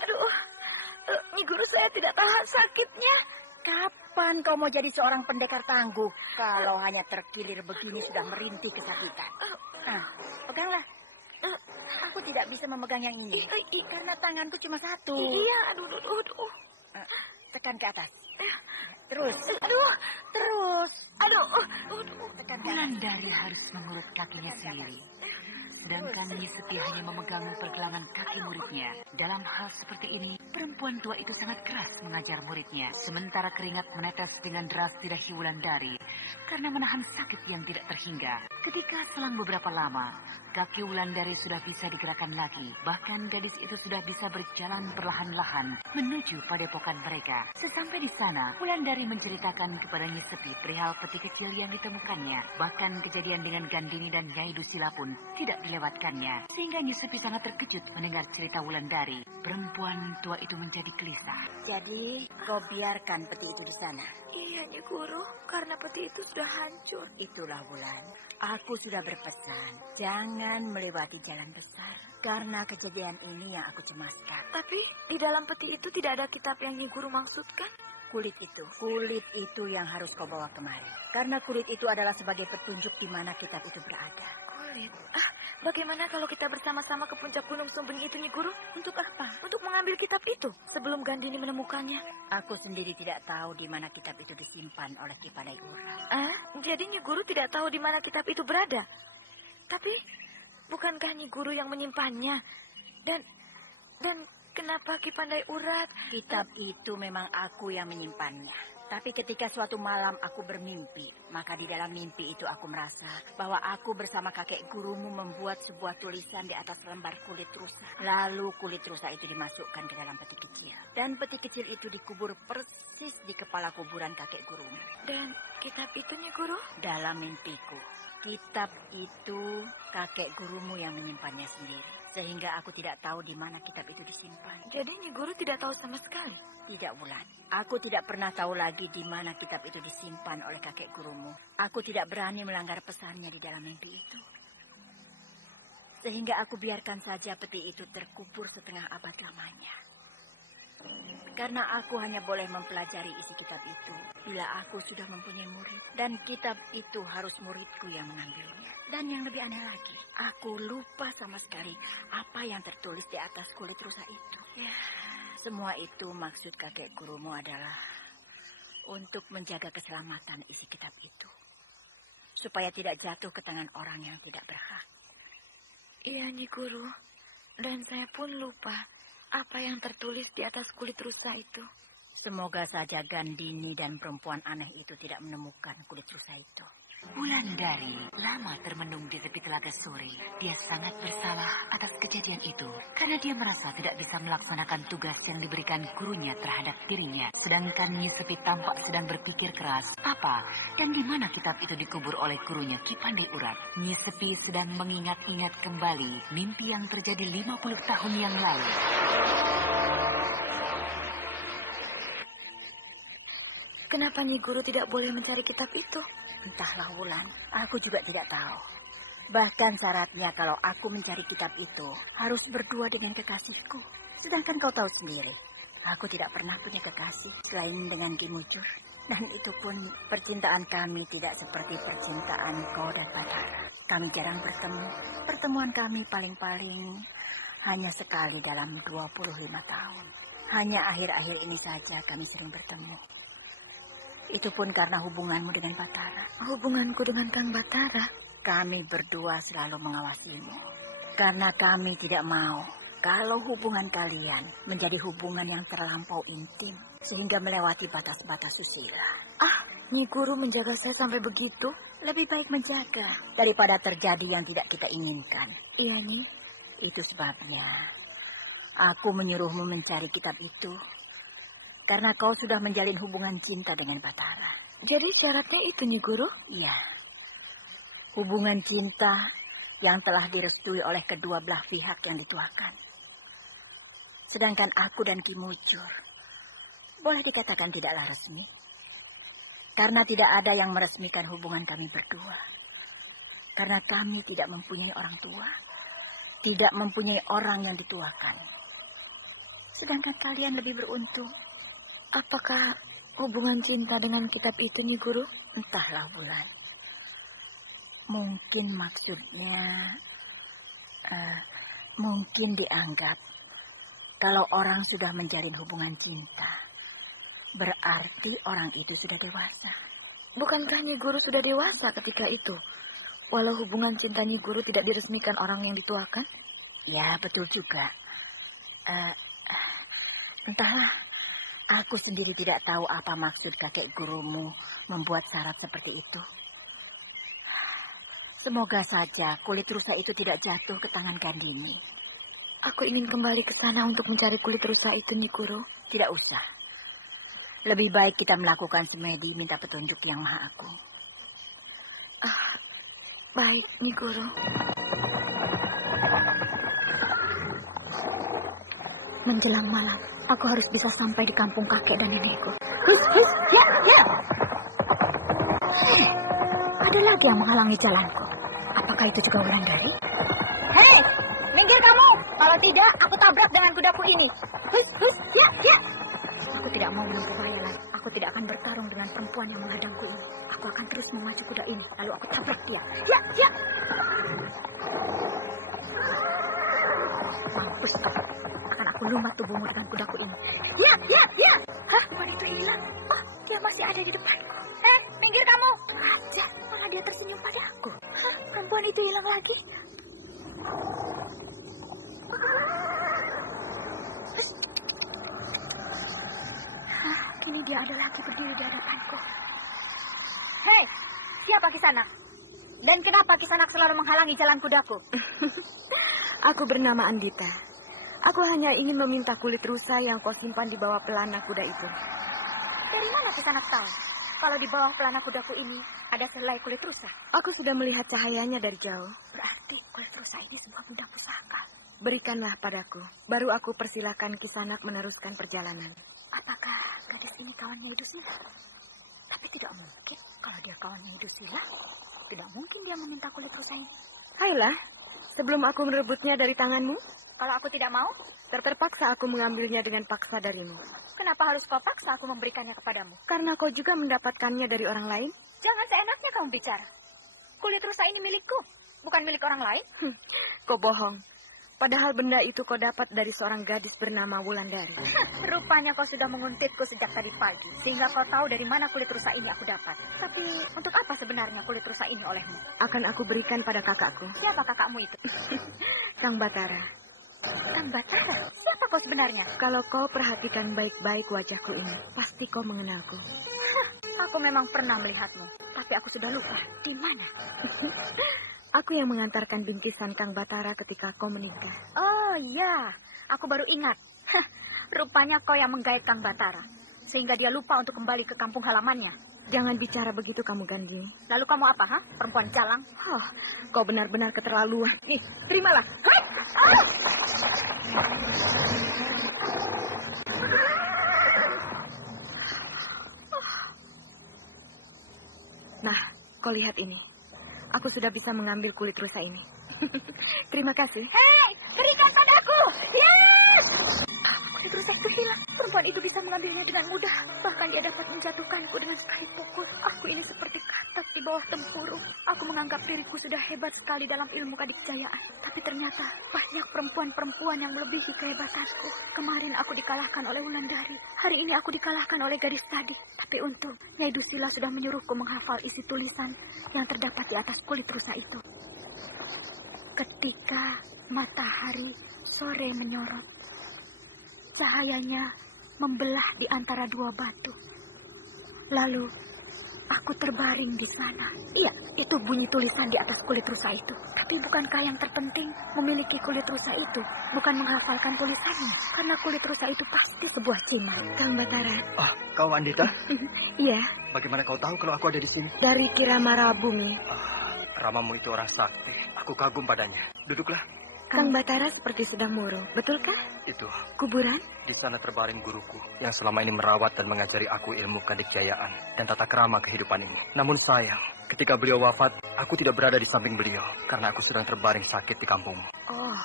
aduh. Nyi Guru, saya tidak tahan sakitnya. Kapan kau mau jadi seorang pendekar tangguh kalau hanya terkilir begini sudah merintih kesakitan? Peganglah. Aku tidak bisa memegang yang ini karena tanganku cuma satu. Iya, aduh. Tekan ke atas. Terus. Terus. Tekan ke atas. Wulandari harus mengurut kakinya sendiri. Sedangkan Nyi Sepi hanya memegang pergelangan kaki muridnya. Dalam hal seperti ini, perempuan tua itu sangat keras mengajar muridnya. Sementara keringat menetes dengan deras di dahi Wulandari karena menahan sakit yang tidak terhingga. Ketika selang beberapa lama, kaki Wulandari sudah bisa digerakkan lagi. Bahkan gadis itu sudah bisa berjalan perlahan-lahan menuju padepokan mereka. Sesampai di sana, Wulandari menceritakan kepada Nyi Sepi perihal peti kecil yang ditemukannya. Bahkan kejadian dengan Gandini dan Nyai Dusila pun tidak dilewatkannya, sehingga Nyi Sepi sangat terkejut mendengar cerita Wulandari. Perempuan tua itu menjadi gelisah. Jadi, kau biarkan peti itu di sana? Iya, Nyi Guru, karena peti itu sudah hancur. Itulah, Wulan. Aku sudah berpesan, jangan melewati jalan besar, karena kejadian ini yang aku cemaskan. Tapi, di dalam peti itu tidak ada kitab yang Nyi Guru maksudkan. Kulit itu yang harus kau bawa kemari. Karena kulit itu adalah sebagai petunjuk di mana kitab itu berada. Kulit? Bagaimana kalau kita bersama-sama ke puncak Gunung Sumbing itu, Nyi Guru? Untuk apa? Untuk mengambil kitab itu sebelum Gandini menemukannya. Aku sendiri tidak tahu di mana kitab itu disimpan oleh Ki Pandai Urat. Jadi Nyi Guru tidak tahu di mana kitab itu berada. Tapi bukankah Nyi Guru yang menyimpannya? Dan kenapa Ki Pandai Urat? Kitab itu memang aku yang menyimpannya. Tapi ketika suatu malam aku bermimpi, maka di dalam mimpi itu aku merasa bahwa aku bersama kakek gurumu membuat sebuah tulisan di atas lembar kulit rusa. Lalu kulit rusa itu dimasukkan ke dalam peti kecil. Dan peti kecil itu dikubur persis di kepala kuburan kakek gurumu. Dan kitab itu, Nyi Guru? Dalam mimpiku, kitab itu kakek gurumu yang menyimpannya sendiri. Sehingga aku tidak tahu di mana kitab itu disimpan. Jadi Nyi Guru tidak tahu sama sekali? Tidak, Wulan. Aku tidak pernah tahu lagi di mana kitab itu disimpan oleh kakek gurumu. Aku tidak berani melanggar pesannya di dalam mimpi itu. Sehingga aku biarkan saja peti itu terkubur setengah abad lamanya. Karena aku hanya boleh mempelajari isi kitab itu bila aku sudah mempunyai murid. Dan kitab itu harus muridku yang mengambilnya. Dan yang lebih aneh lagi, aku lupa sama sekali apa yang tertulis di atas kulit rusa itu. Ya, semua itu maksud kakek gurumu adalah untuk menjaga keselamatan isi kitab itu. Supaya tidak jatuh ke tangan orang yang tidak berhak. Iya, Nyi Guru. Dan saya pun lupa apa yang tertulis di atas kulit rusa itu. Semoga saja Gandini dan perempuan aneh itu tidak menemukan kulit rusa itu. Wulandari lama termenung di tepi Telaga Sore. Dia sangat bersalah atas kejadian itu karena dia merasa tidak bisa melaksanakan tugas yang diberikan gurunya terhadap dirinya. Sedangkan Nyi Sepi tampak sedang berpikir keras apa dan di mana kitab itu dikubur oleh gurunya Ki Pandai Urat. Nyi Sepi sedang mengingat-ingat kembali mimpi yang terjadi 50 tahun yang lalu. Kenapa Nyi Guru tidak boleh mencari kitab itu? Entahlah, Wulan. Aku juga tidak tahu. Bahkan syaratnya kalau aku mencari kitab itu harus berdua dengan kekasihku. Sedangkan kau tahu sendiri, aku tidak pernah punya kekasih selain dengan Ki Mucur. Dan itu pun percintaan kami tidak seperti percintaan kau dan Batara. Kami jarang bertemu. Pertemuan kami paling-paling hanya sekali dalam 25 tahun. Hanya akhir-akhir ini saja kami sering bertemu. Itu pun karena hubunganmu dengan Batara. Hubunganku dengan Kang Batara? Kami berdua selalu mengawasimu. Karena kami tidak mau kalau hubungan kalian menjadi hubungan yang terlampau intim sehingga melewati batas-batas susila. Nyi Guru menjaga saya sampai begitu? Lebih baik menjaga daripada terjadi yang tidak kita inginkan. Iya, Nyi. Itu sebabnya aku menyuruhmu mencari kitab itu karena kau sudah menjalin hubungan cinta dengan Batara. Jadi syaratnya itu, Nyi Guru? Iya. Hubungan cinta yang telah direstui oleh kedua belah pihak yang dituakan. Sedangkan aku dan Ki Mucur boleh dikatakan tidaklah resmi. Karena tidak ada yang meresmikan hubungan kami berdua. Karena kami tidak mempunyai orang tua. Tidak mempunyai orang yang dituakan. Sedangkan kalian lebih beruntung. Apakah hubungan cinta dengan kitab itu, Nyi Guru? Entahlah, Bulan. Mungkin maksudnya mungkin dianggap kalau orang sudah menjalin hubungan cinta, berarti orang itu sudah dewasa. Bukankah Nyi Guru sudah dewasa ketika itu? Walau hubungan cinta Nyi Guru tidak diresmikan orang yang dituakan? Ya, betul juga. Entahlah, aku sendiri tidak tahu apa maksud kakek gurumu membuat syarat seperti itu. Semoga saja kulit rusa itu tidak jatuh ke tangan Gandini. Aku ingin kembali ke sana untuk mencari kulit rusa itu, Nyi Guru. Tidak usah. Lebih baik kita melakukan semedi minta petunjuk yang Maha Agung. Baik, Nyi Guru. Menjelang malam, aku harus bisa sampai di kampung kakek dan nenekku. Ya. Ada lagi yang menghalangi jalanku. Apakah itu juga Wulandari? Hei, minggir kamu. Kalau tidak, aku tabrak dengan kudaku ini. Ya. Aku tidak mau menempuh bahaya lagi. Aku tidak akan bertarung dengan perempuan yang menghadangku ini. Aku akan terus memacu kuda ini, lalu aku tabrak dia. Ya. Mampus kau. Akan aku lumbat tubuhmu dengan kudaku ini. Ya. Hah, perempuan itu hilang. Oh, dia masih ada di depanku. Minggir kamu. Raja, malah dia tersenyum padaku. Hah, perempuan itu hilang lagi. Kini dia ada lagi berdiri di hadapanku. Hei, siapa Kisanak? Dan kenapa Kisanak selalu menghalangi jalan kudaku? Aku bernama Andita. Aku hanya ingin meminta kulit rusa yang kau simpan di bawah pelana kuda itu. Dari mana Kisanak tahu kalau di bawah pelana kudaku ini ada selai kulit rusa? Aku sudah melihat cahayanya dari jauh. Berarti kulit rusa ini sebuah benda pusaka. Berikanlah padaku, baru aku persilakan Kisanak meneruskan perjalanan. Apakah gadis ini kawannya Yudhistira? Tapi tidak mungkin kalau dia kawannya Yudhistira. Tidak mungkin dia meminta kulit rusa ini. Ayolah, sebelum aku merebutnya dari tanganmu. Kalau aku tidak mau? Terpaksa aku mengambilnya dengan paksa darimu. Kenapa harus kau paksa aku memberikannya kepadamu? Karena kau juga mendapatkannya dari orang lain. Jangan seenaknya kamu bicara. Kulit rusa ini milikku, bukan milik orang lain. Kau bohong. Padahal benda itu kau dapat dari seorang gadis bernama Wulandari. Rupanya kau sudah menguntitku sejak tadi pagi, sehingga kau tahu dari mana kulit rusa ini aku dapat. Tapi untuk apa sebenarnya kulit rusa ini olehmu? Akan aku berikan pada kakakku. Siapa kakakmu itu? Kang Batara. Kang Batara? Siapa kau sebenarnya? Kalau kau perhatikan baik-baik wajahku ini, pasti kau mengenalku. Aku memang pernah melihatmu, tapi aku sudah lupa. Di mana? Aku yang mengantarkan bingkisan Kang Batara ketika kau menikah. Oh iya, aku baru ingat. Rupanya kau yang menggait Kang Batara, sehingga dia lupa untuk kembali ke kampung halamannya. Jangan bicara begitu kamu, Gandhi. Lalu kamu apa, ha? Perempuan jalang? Oh, kau benar-benar keterlaluan. Ih, terimalah. Nah, kau lihat ini. aku sudah bisa mengambil kulit rusa ini. Terima kasih. Hei, berikan padaku. Ya! Kulit rusa itu hilang. Perempuan itu bisa mengambilnya dengan mudah. Bahkan dia dapat menjatuhkanku dengan sekali pukul. Aku ini seperti katak di bawah tempurung. Aku menganggap diriku sudah hebat sekali dalam ilmu kadikjayaan. Tapi ternyata banyak perempuan-perempuan yang melebihi kehebatanku. Kemarin aku dikalahkan oleh Wulandari. Hari ini aku dikalahkan oleh gadis tadi. Tapi untung Nyai Dusila sudah menyuruhku menghafal isi tulisan yang terdapat di atas kulit rusa itu. Ketika matahari sore menyorot, cahayanya membelah di antara dua batu. Lalu aku terbaring di sana. Iya, itu bunyi tulisan di atas kulit rusa itu. Tapi bukankah yang terpenting memiliki kulit rusa itu? Bukan menghafalkan tulisannya. Karena kulit rusa itu pasti sebuah cimat. Kang Batara. Ah, kau Andita? Iya. Bagaimana kau tahu kalau aku ada di sini? Dari Kiramara Bumi. Ramamu itu orang sakti. Aku kagum padanya. Duduklah. Kang Batara seperti sudah murung, betulkah? Itu. Kuburan? Di sana terbaring guruku yang selama ini merawat dan mengajari aku ilmu kadikjayaan dan tata krama kehidupan ini. Namun sayang, ketika beliau wafat, aku tidak berada di samping beliau karena aku sedang terbaring sakit di kampungmu. Oh,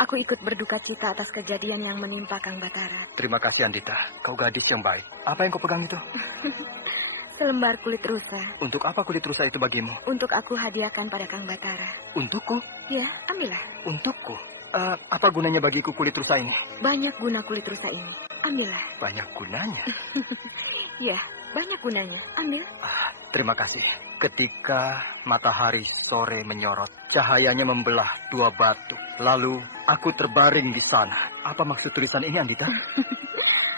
aku ikut berduka cita atas kejadian yang menimpa Kang Batara. Terima kasih Andita, kau gadis yang baik. Apa yang kau pegang itu? Selembar kulit rusa. Untuk apa kulit rusa itu bagimu? Untuk aku hadiahkan pada Kang Batara. Untukku? Ya, ambillah. Untukku? Apa gunanya bagiku kulit rusa ini? Banyak guna kulit rusa ini. Ambillah. Banyak gunanya? Ya, banyak gunanya. Ambil. Terima kasih. Ketika matahari sore menyorot, cahayanya membelah dua batu. Lalu aku terbaring di sana. Apa maksud tulisan ini, Andita?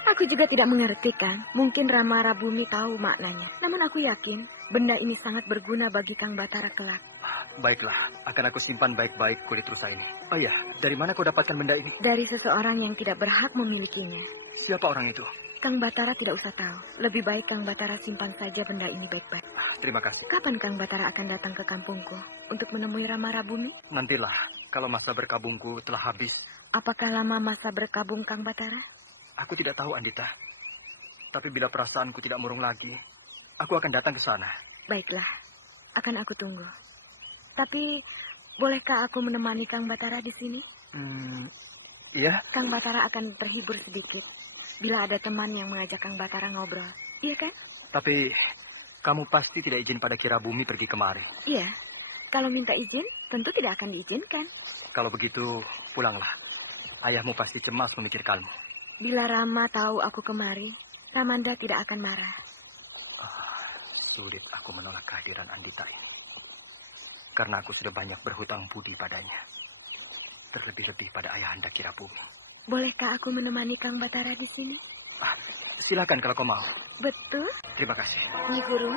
Aku juga tidak mengerti, Kang. Mungkin Ramara Bumi tahu maknanya. Namun aku yakin benda ini sangat berguna bagi Kang Batara kelak. Baiklah, akan aku simpan baik-baik kulit rusa ini. Oh iya, dari mana kau dapatkan benda ini? Dari seseorang yang tidak berhak memilikinya. Siapa orang itu? Kang Batara tidak usah tahu. Lebih baik Kang Batara simpan saja benda ini baik-baik. Terima kasih. Kapan Kang Batara akan datang ke kampungku untuk menemui Ramara Bumi? Nantilah, kalau masa berkabungku telah habis. Apakah lama masa berkabung Kang Batara? Aku tidak tahu, Andita. Tapi bila perasaanku tidak murung lagi, aku akan datang ke sana. Baiklah, akan aku tunggu. Tapi, bolehkah aku menemani Kang Batara di sini? Iya. Kang Batara akan terhibur sedikit bila ada teman yang mengajak Kang Batara ngobrol. Iya kan? Tapi, kamu pasti tidak izin pada Kira Bumi pergi kemari. Iya. Kalau minta izin, tentu tidak akan diizinkan. Kalau begitu, pulanglah. Ayahmu pasti cemas memikirkanmu. Bila Rama tahu aku kemari, Ramanda tidak akan marah. Sulit aku menolak kehadiran Andita ini. Karena aku sudah banyak berhutang budi padanya. Terlebih-lebih pada ayahanda Kira Bumi. Bolehkah aku menemani Kang Batara di sini? Silakan kalau kau mau. Betul? Terima kasih. Nyi Guru,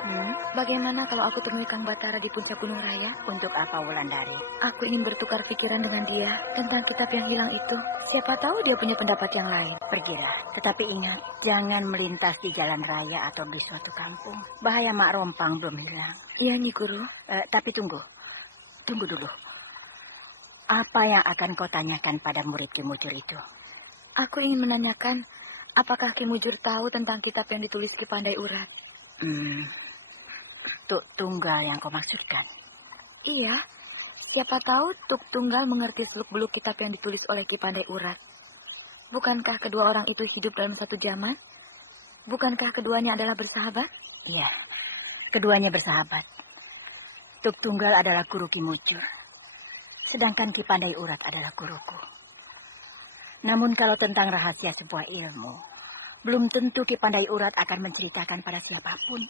bagaimana kalau aku temui Kang Batara di puncak Gunung Raya? Untuk apa, Wulandari? Aku ingin bertukar pikiran dengan dia tentang kitab yang hilang itu. Siapa tahu dia punya pendapat yang lain. Pergilah, tetapi ingat, jangan melintas di jalan raya atau di suatu kampung. Bahaya Mak Rompang belum hilang. Iya, Nyi Guru. Tapi tunggu dulu. Apa yang akan kau tanyakan pada murid Ki Mujur itu? Aku ingin menanyakan, apakah Ki Mujur tahu tentang kitab yang ditulis Ki Pandai Urat? Tuk Tunggal yang kau maksudkan? Iya, siapa tahu Tuk Tunggal mengerti seluk-beluk kitab yang ditulis oleh Ki Pandai Urat. Bukankah kedua orang itu hidup dalam satu zaman? Bukankah keduanya adalah bersahabat? Iya, keduanya bersahabat. Tuk Tunggal adalah guru Ki Mujur, sedangkan Ki Pandai Urat adalah guruku. Namun kalau tentang rahasia sebuah ilmu, belum tentu Ki Pandai Urat akan menceritakan pada siapapun.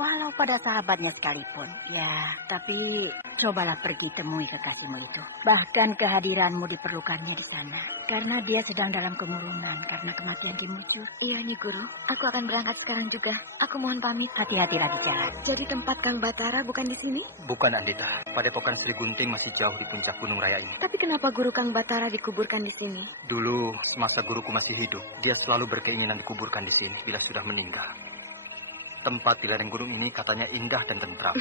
Walau pada sahabatnya sekalipun. Ya, tapi cobalah pergi temui kekasihmu itu. Bahkan kehadiranmu diperlukannya di sana. Karena dia sedang dalam kemurungan karena kematian Ki Mujur. Iya, Nyi Guru. Aku akan berangkat sekarang juga. Aku mohon pamit. Hati-hatilah di jalan. Jadi tempat Kang Batara bukan di sini? Bukan, Andita. Padepokan Sri Gunting masih jauh di puncak Gunung Raya ini. Tapi kenapa guru Kang Batara dikuburkan di sini? Dulu, semasa guruku masih hidup, dia selalu berkeinginan dikuburkan di sini bila sudah meninggal. Tempat di lereng gunung ini katanya indah dan tentram.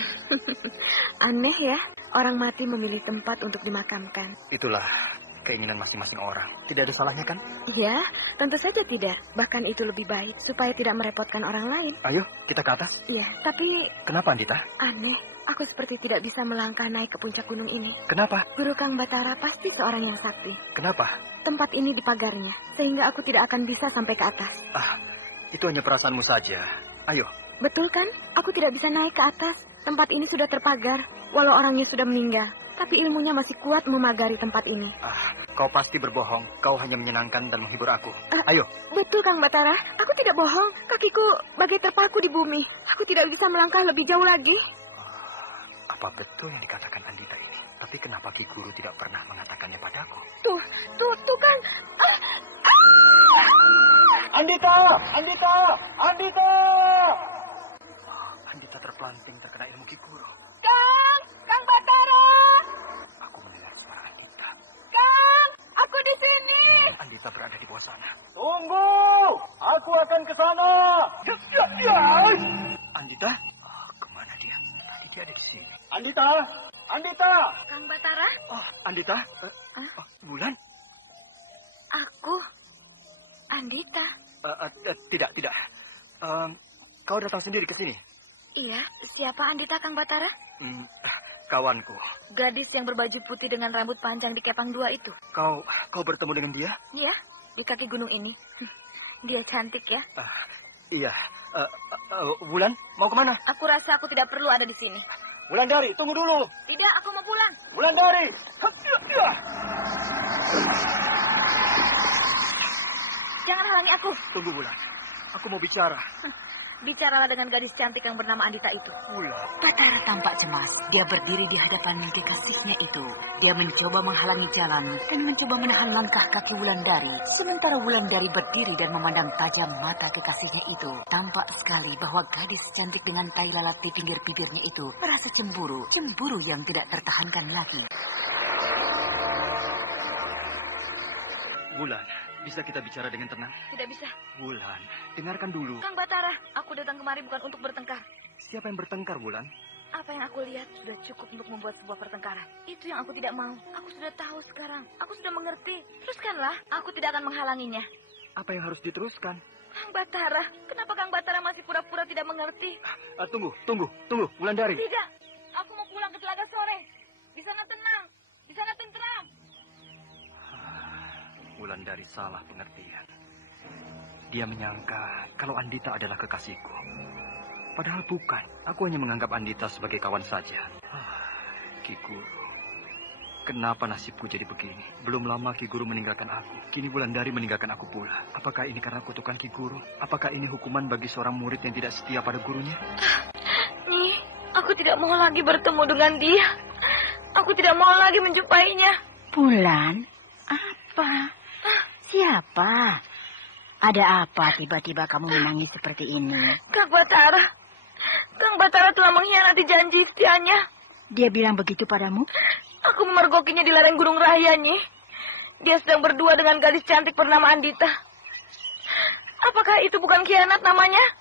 Aneh ya, orang mati memilih tempat untuk dimakamkan. Itulah keinginan masing-masing orang. Tidak ada salahnya kan? Ya, tentu saja tidak. Bahkan itu lebih baik supaya tidak merepotkan orang lain. Ayo, kita ke atas. Ya, tapi... Kenapa, Andita? Aneh, aku seperti tidak bisa melangkah naik ke puncak gunung ini. Kenapa? Guru Kang Batara pasti seorang yang sakti. Kenapa? Tempat ini dipagarnya, sehingga aku tidak akan bisa sampai ke atas. Itu hanya perasaanmu saja. Ayo. Betul kan? Aku tidak bisa naik ke atas. Tempat ini sudah terpagar, walau orangnya sudah meninggal. Tapi ilmunya masih kuat memagari tempat ini. Kau pasti berbohong. Kau hanya menyenangkan dan menghibur aku. Ayo. Betul, Kang Batara. Aku tidak bohong. Kakiku bagai terpaku di bumi. Aku tidak bisa melangkah lebih jauh lagi. Apa betul yang dikatakan Andita ini? Tapi kenapa Ki Guru tidak pernah mengatakannya padaku? Tuh, Kang. Andita! Andita! Andita! Andita terpelanting terkena ilmu Ki Guru. Kang Batara! Aku mendengar suara Andita. Kang, aku di sini. Andita berada di bawah sana. Tunggu! Aku akan ke sana. Andita? Kemana dia? Tadi dia ada di sini. Andita! Andita! Kang Batara? Andita? Bulan? Aku? Andita? Tidak. Kau datang sendiri ke sini? Iya, siapa Andita, Kang Batara? Kawanku. Gadis yang berbaju putih dengan rambut panjang di Kepang 2 itu. Kau bertemu dengan dia? Iya, di kaki gunung ini. Dia cantik ya? Iya. Wulan, mau kemana? Aku rasa aku tidak perlu ada di sini. Wulandari, tunggu dulu. Tidak, aku mau pulang. Wulandari. Jangan halangi aku. Tunggu, Wulan. Aku mau bicara. Bicaralah dengan gadis cantik yang bernama Andita itu. Batara tampak cemas. Dia berdiri di hadapan kekasihnya itu. Dia mencoba menghalangi jalan dan mencoba menahan langkah kaki Wulandari. Sementara Wulandari berdiri dan memandang tajam mata kekasihnya itu. Tampak sekali bahwa gadis cantik dengan tai lalat di pinggir bibirnya itu merasa cemburu. Cemburu yang tidak tertahankan lagi. Wulan, bisa kita bicara dengan tenang? Tidak bisa. Wulan, dengarkan dulu. Kang Batara, aku datang kemari bukan untuk bertengkar. Siapa yang bertengkar, Wulan? Apa yang aku lihat sudah cukup untuk membuat sebuah pertengkaran. Itu yang aku tidak mau. Aku sudah tahu sekarang. Aku sudah mengerti. Teruskanlah. Aku tidak akan menghalanginya. Apa yang harus diteruskan? Kang Batara, kenapa Kang Batara masih pura-pura tidak mengerti? Tunggu, Wulandari. Tidak. Aku mau pulang ke Telaga Sore. Di sana tenang. Di sana tentram. Wulandari salah pengertian. Dia menyangka kalau Andita adalah kekasihku. Padahal bukan. Aku hanya menganggap Andita sebagai kawan saja. Ki Guru. Kenapa nasibku jadi begini? Belum lama Ki Guru meninggalkan aku. Kini Wulandari meninggalkan aku pula. Apakah ini karena kutukan Ki Guru? Apakah ini hukuman bagi seorang murid yang tidak setia pada gurunya? Nih, aku tidak mau lagi bertemu dengan dia. Aku tidak mau lagi menjumpainya. Bulan? Apa? Siapa? Ada apa tiba-tiba kamu menangis seperti ini? Kang Batara telah mengkhianati janji setianya. Dia bilang begitu padamu? Aku memergokinya di lereng Gunung Raya, Nyi. Dia sedang berdua dengan gadis cantik bernama Andita. Apakah itu bukan khianat namanya?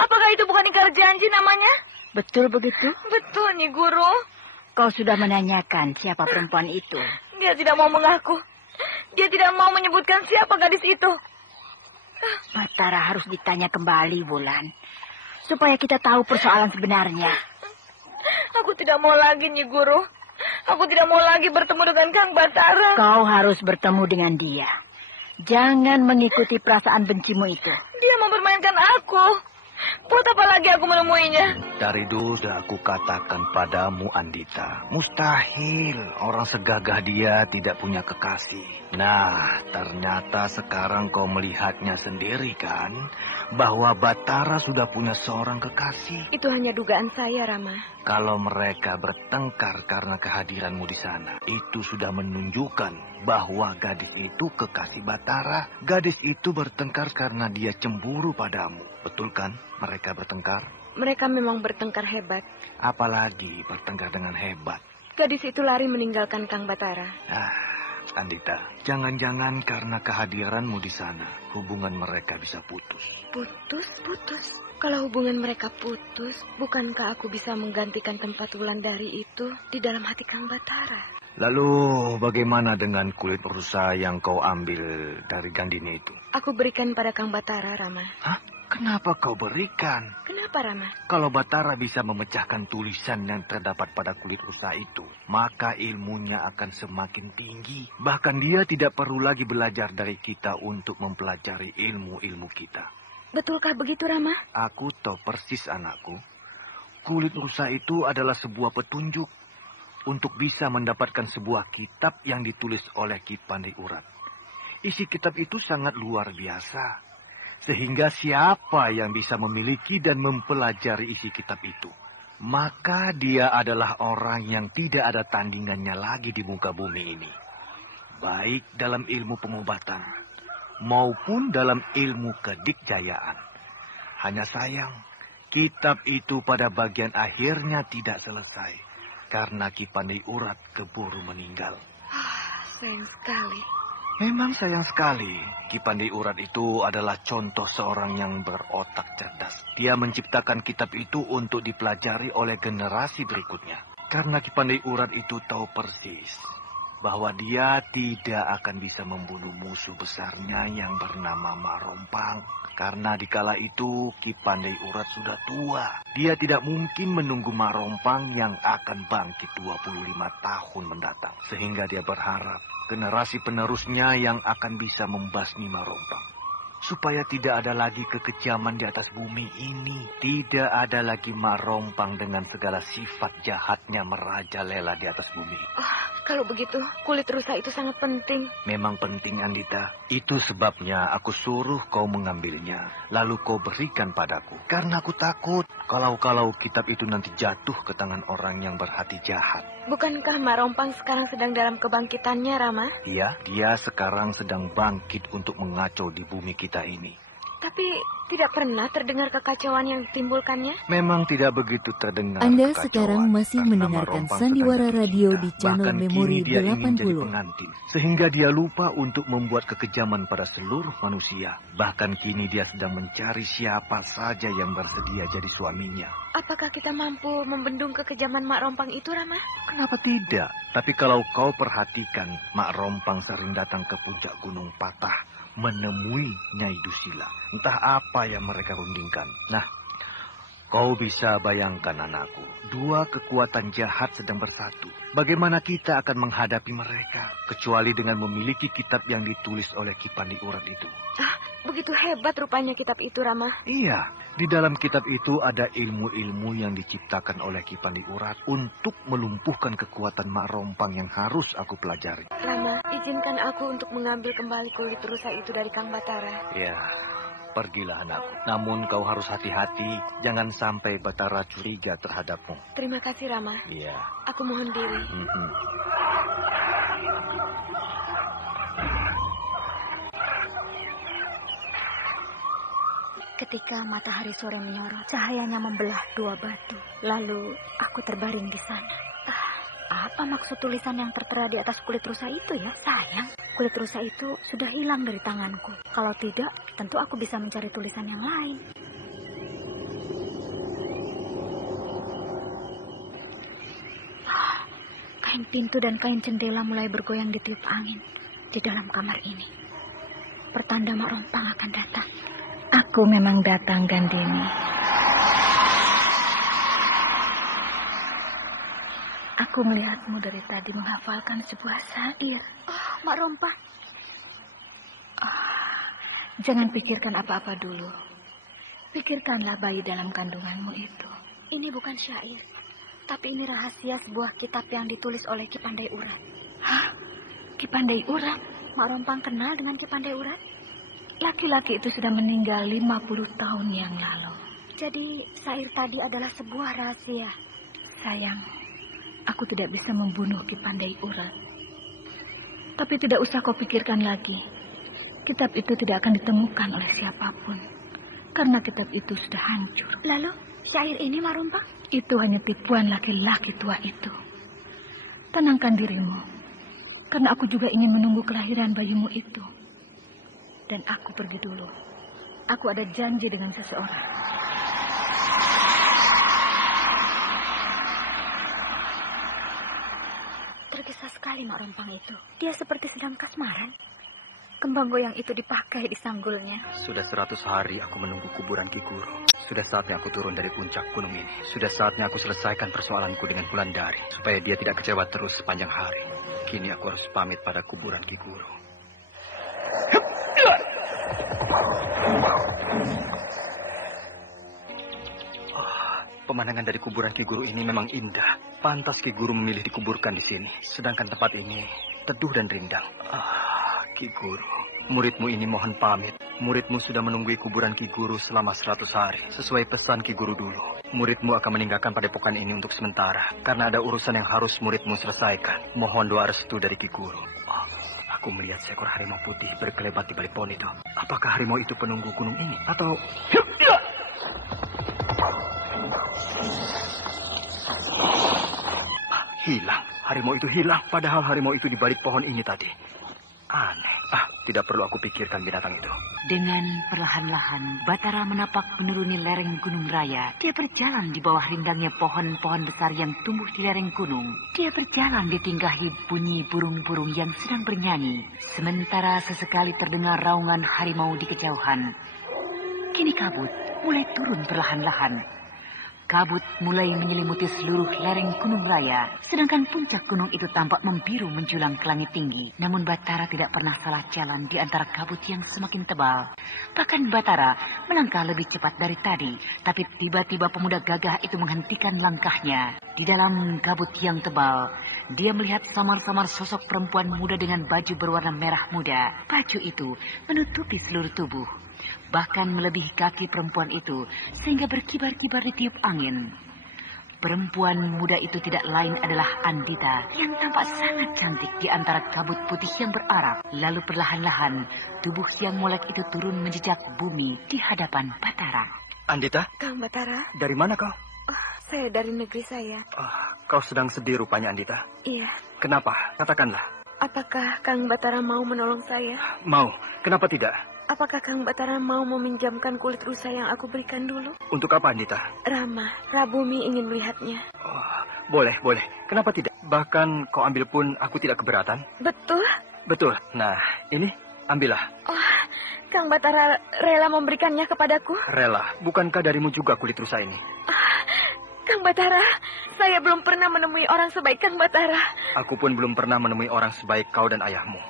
Apakah itu bukan ingkar janji namanya? Betul begitu? Betul, Nyi Guru. Kau sudah menanyakan siapa perempuan itu? Dia tidak mau mengaku. Dia tidak mau menyebutkan siapa gadis itu. Batara harus ditanya kembali, Wulan. Supaya kita tahu persoalan sebenarnya. Aku tidak mau lagi, Nyi Guru. Aku tidak mau lagi bertemu dengan Kang Batara. Kau harus bertemu dengan dia. Jangan mengikuti perasaan bencimu itu. Dia mempermainkan aku. Buat apa lagi aku menemuinya? Dari dulu sudah aku katakan padamu, Andita. Mustahil orang segagah dia tidak punya kekasih. Nah, ternyata sekarang kau melihatnya sendiri kan? Bahwa Batara sudah punya seorang kekasih. Itu hanya dugaan saya, Rama. Kalau mereka bertengkar karena kehadiranmu di sana, itu sudah menunjukkan bahwa gadis itu kekasih Batara. Gadis itu bertengkar karena dia cemburu padamu. Betul kan mereka bertengkar? Mereka memang bertengkar hebat. Apalagi bertengkar dengan hebat. Gadis itu lari meninggalkan Kang Batara. Andita, jangan-jangan karena kehadiranmu di sana, hubungan mereka bisa putus. Putus? Kalau hubungan mereka putus, bukankah aku bisa menggantikan tempat Wulandari itu di dalam hati Kang Batara? Lalu bagaimana dengan kulit rusa yang kau ambil dari Gandini itu? Aku berikan pada Kang Batara, Rama. Hah? Kenapa kau berikan? Kenapa, Rama? Kalau Batara bisa memecahkan tulisan yang terdapat pada kulit rusa itu, maka ilmunya akan semakin tinggi. Bahkan dia tidak perlu lagi belajar dari kita untuk mempelajari ilmu-ilmu kita. Betulkah begitu, Rama? Aku tahu persis, anakku. Kulit rusa itu adalah sebuah petunjuk untuk bisa mendapatkan sebuah kitab yang ditulis oleh Ki Pandai Urat. Isi kitab itu sangat luar biasa. Sehingga siapa yang bisa memiliki dan mempelajari isi kitab itu, maka dia adalah orang yang tidak ada tandingannya lagi di muka bumi ini. Baik dalam ilmu pengobatan, maupun dalam ilmu kedikjayaan. Hanya sayang, kitab itu pada bagian akhirnya tidak selesai, karena Ki Pandai Urat keburu meninggal. Sayang sekali. Memang sayang sekali. Ki Pandai Urat itu adalah contoh seorang yang berotak cerdas. Dia menciptakan kitab itu untuk dipelajari oleh generasi berikutnya. Karena Ki Pandai Urat itu tahu persis bahwa dia tidak akan bisa membunuh musuh besarnya yang bernama Mak Rompang. Karena dikala itu Ki Pandai Urat sudah tua. Dia tidak mungkin menunggu Mak Rompang yang akan bangkit 25 tahun mendatang. Sehingga dia berharap generasi penerusnya yang akan bisa membasmi Mak Rompang. Supaya tidak ada lagi kekejaman di atas bumi ini. Tidak ada lagi Mak Rompang dengan segala sifat jahatnya merajalela di atas bumi. Kalau begitu, kulit rusa itu sangat penting. Memang penting, Andita. Itu sebabnya aku suruh kau mengambilnya. Lalu kau berikan padaku. Karena aku takut kalau kitab itu nanti jatuh ke tangan orang yang berhati jahat. Bukankah Mak Rompang sekarang sedang dalam kebangkitannya, Rama? Iya, dia sekarang sedang bangkit untuk mengacau di bumi kita ini. Tapi tidak pernah terdengar kekacauan yang ditimbulkannya? Memang tidak begitu terdengar. Anda sekarang masih mendengarkan Sandiwara Radio di channel Memori 80. Pengantin, sehingga dia lupa untuk membuat kekejaman pada seluruh manusia. Bahkan kini dia sedang mencari siapa saja yang bersedia jadi suaminya. Apakah kita mampu membendung kekejaman Mak Rompang itu, Rama? Kenapa tidak? Tapi kalau kau perhatikan, Mak Rompang sering datang ke puncak Gunung Patah menemui Nyai Dusila. Entah apa yang mereka rundingkan. Nah, kau bisa bayangkan, anakku, dua kekuatan jahat sedang bersatu. Bagaimana kita akan menghadapi mereka, kecuali dengan memiliki kitab yang ditulis oleh Ki Pandai Urat itu. Begitu hebat rupanya kitab itu, Rama. Iya, di dalam kitab itu ada ilmu-ilmu yang diciptakan oleh Ki Pandai Urat untuk melumpuhkan kekuatan Mak Rompang yang harus aku pelajari. Rama, izinkan aku untuk mengambil kembali kulit rusa itu dari Kang Batara. Ya, pergilah anakku. Namun kau harus hati-hati, jangan sampai Batara curiga terhadapmu. Terima kasih, Rama. Iya. Aku mohon diri. Ketika matahari sore menyorot, cahayanya membelah dua batu. Lalu aku terbaring di sana. Apa maksud tulisan yang tertera di atas kulit rusa itu ya? Sayang, kulit rusa itu sudah hilang dari tanganku. Kalau tidak, tentu aku bisa mencari tulisan yang lain. Kain pintu dan kain jendela mulai bergoyang ditiup angin di dalam kamar ini. Pertanda Mak Rompang akan datang. Aku memang datang, Gandini. Aku melihatmu dari tadi menghafalkan sebuah syair. Mak Rompang. Jangan pikirkan apa-apa dulu. Pikirkanlah bayi dalam kandunganmu itu. Ini bukan syair, tapi ini rahasia sebuah kitab yang ditulis oleh Ki Pandai Urat. Hah? Ki Pandai Urat? Mak Rompang kenal dengan Ki Pandai Urat? Laki-laki itu sudah meninggal 50 tahun yang lalu. Jadi syair tadi adalah sebuah rahasia. Sayang, aku tidak bisa membunuh Ki Pandai Urat. Tapi tidak usah kau pikirkan lagi. Kitab itu tidak akan ditemukan oleh siapapun. Karena kitab itu sudah hancur. Lalu, syair ini, Mak Rompang? Itu hanya tipuan laki-laki tua itu. Tenangkan dirimu. Karena aku juga ingin menunggu kelahiran bayimu itu. Dan aku pergi dulu. Aku ada janji dengan seseorang. sekali Mak Rompang itu. Dia seperti sedang kasmaran. Kembang goyang itu dipakai di sanggulnya. Sudah 100 hari aku menunggu kuburan Ki Guru. Sudah saatnya aku turun dari puncak gunung ini. Sudah saatnya aku selesaikan persoalanku dengan Wulandari. Supaya dia tidak kecewa terus sepanjang hari. Kini aku harus pamit pada kuburan Ki Guru. Pemandangan dari kuburan Ki Guru ini memang indah. Pantas Ki Guru memilih dikuburkan di sini. Sedangkan tempat ini teduh dan rindang. Ki Guru, muridmu ini mohon pamit. Muridmu sudah menunggui kuburan Ki Guru selama 100 hari. Sesuai pesan Ki Guru dulu. Muridmu akan meninggalkan padepokan ini untuk sementara. Karena ada urusan yang harus muridmu selesaikan. Mohon doa restu dari Ki Guru. Aku melihat seekor harimau putih berkelebat di balik pohon itu. Apakah harimau itu penunggu gunung ini? Atau... Hilang. Harimau itu hilang. Padahal harimau itu di balik pohon ini tadi. Aneh. Tidak perlu aku pikirkan binatang itu. Dengan perlahan-lahan, Batara menapak menuruni lereng Gunung Raya. Dia berjalan di bawah rindangnya pohon-pohon besar yang tumbuh di lereng gunung. Dia berjalan ditinggahi bunyi burung-burung yang sedang bernyanyi. Sementara sesekali terdengar raungan harimau di kejauhan. Kini kabut mulai turun perlahan-lahan. Kabut mulai menyelimuti seluruh lereng Gunung Raya, sedangkan puncak gunung itu tampak membiru menjulang ke langit tinggi. Namun Batara tidak pernah salah jalan di antara kabut yang semakin tebal. Bahkan Batara melangkah lebih cepat dari tadi, tapi tiba-tiba pemuda gagah itu menghentikan langkahnya. Di dalam kabut yang tebal, dia melihat samar-samar sosok perempuan muda dengan baju berwarna merah muda. Baju itu menutupi seluruh tubuh. Bahkan melebihi kaki perempuan itu, sehingga berkibar-kibar ditiup angin. Perempuan muda itu tidak lain adalah Andita, yang tampak sangat cantik di antara kabut putih yang berarak. Lalu perlahan-lahan, tubuh yang molek itu turun menjejak bumi di hadapan Batara. Andita? Kang Batara? Dari mana kau? Saya dari negeri saya. Kau sedang sedih rupanya, Andita. Iya. Kenapa? Katakanlah. Apakah Kang Batara mau menolong saya? Mau. Kenapa tidak? Apakah Kang Batara mau meminjamkan kulit rusa yang aku berikan dulu? Untuk apa, Andita? Rama, Rabumi ingin melihatnya. Boleh. Kenapa tidak? Bahkan kau ambil pun aku tidak keberatan. Betul? Betul. Nah, ini ambillah. Kang Batara rela memberikannya kepadaku? Rela. Bukankah darimu juga kulit rusa ini? Kang Batara, saya belum pernah menemui orang sebaik Kang Batara. Aku pun belum pernah menemui orang sebaik kau dan ayahmu.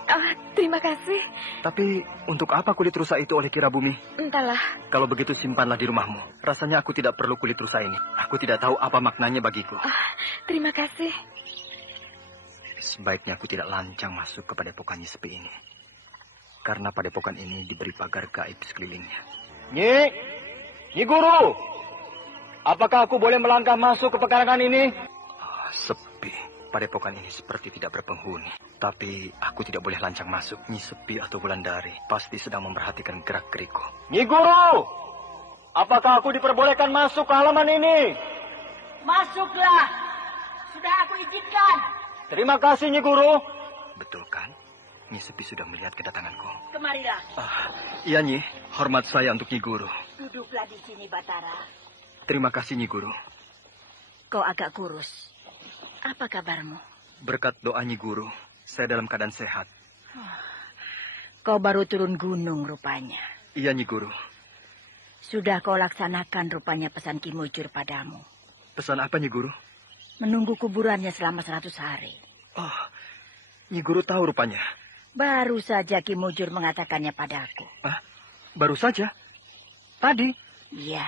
Terima kasih. Tapi untuk apa kulit rusa itu oleh Ki Rabumi? Entahlah. Kalau begitu simpanlah di rumahmu. Rasanya aku tidak perlu kulit rusa ini. Aku tidak tahu apa maknanya bagiku. Terima kasih. Sebaiknya aku tidak lancang masuk ke padepokan sepi ini. Karena padepokan ini diberi pagar gaib sekelilingnya. Nyi Guru! Apakah aku boleh melangkah masuk ke pekarangan ini? Sepi. Padepokan ini seperti tidak berpenghuni. Tapi aku tidak boleh lancang masuk. Nyi Sepi atau Wulandari pasti sedang memperhatikan gerak-gerikku. Nyi Guru! Apakah aku diperbolehkan masuk ke halaman ini? Masuklah. Sudah aku izinkan. Terima kasih, Nyi Guru. Betul kan? Nyi Sepi sudah melihat kedatanganku. Kemarilah. Iya, Nyi. Hormat saya untuk Nyi Guru. Duduklah di sini, Batara. Terima kasih, Nyi Guru. Kau agak kurus. Apa kabarmu? Berkat doa Nyi Guru, saya dalam keadaan sehat. Kau baru turun gunung rupanya. Iya, Nyi Guru. Sudah kau laksanakan rupanya pesan Ki Mujur padamu. Pesan apa, Nyi Guru? Menunggu kuburannya selama 100 hari. Nyi Guru tahu rupanya. Baru saja Ki Mujur mengatakannya padaku. Baru saja? Tadi? Iya.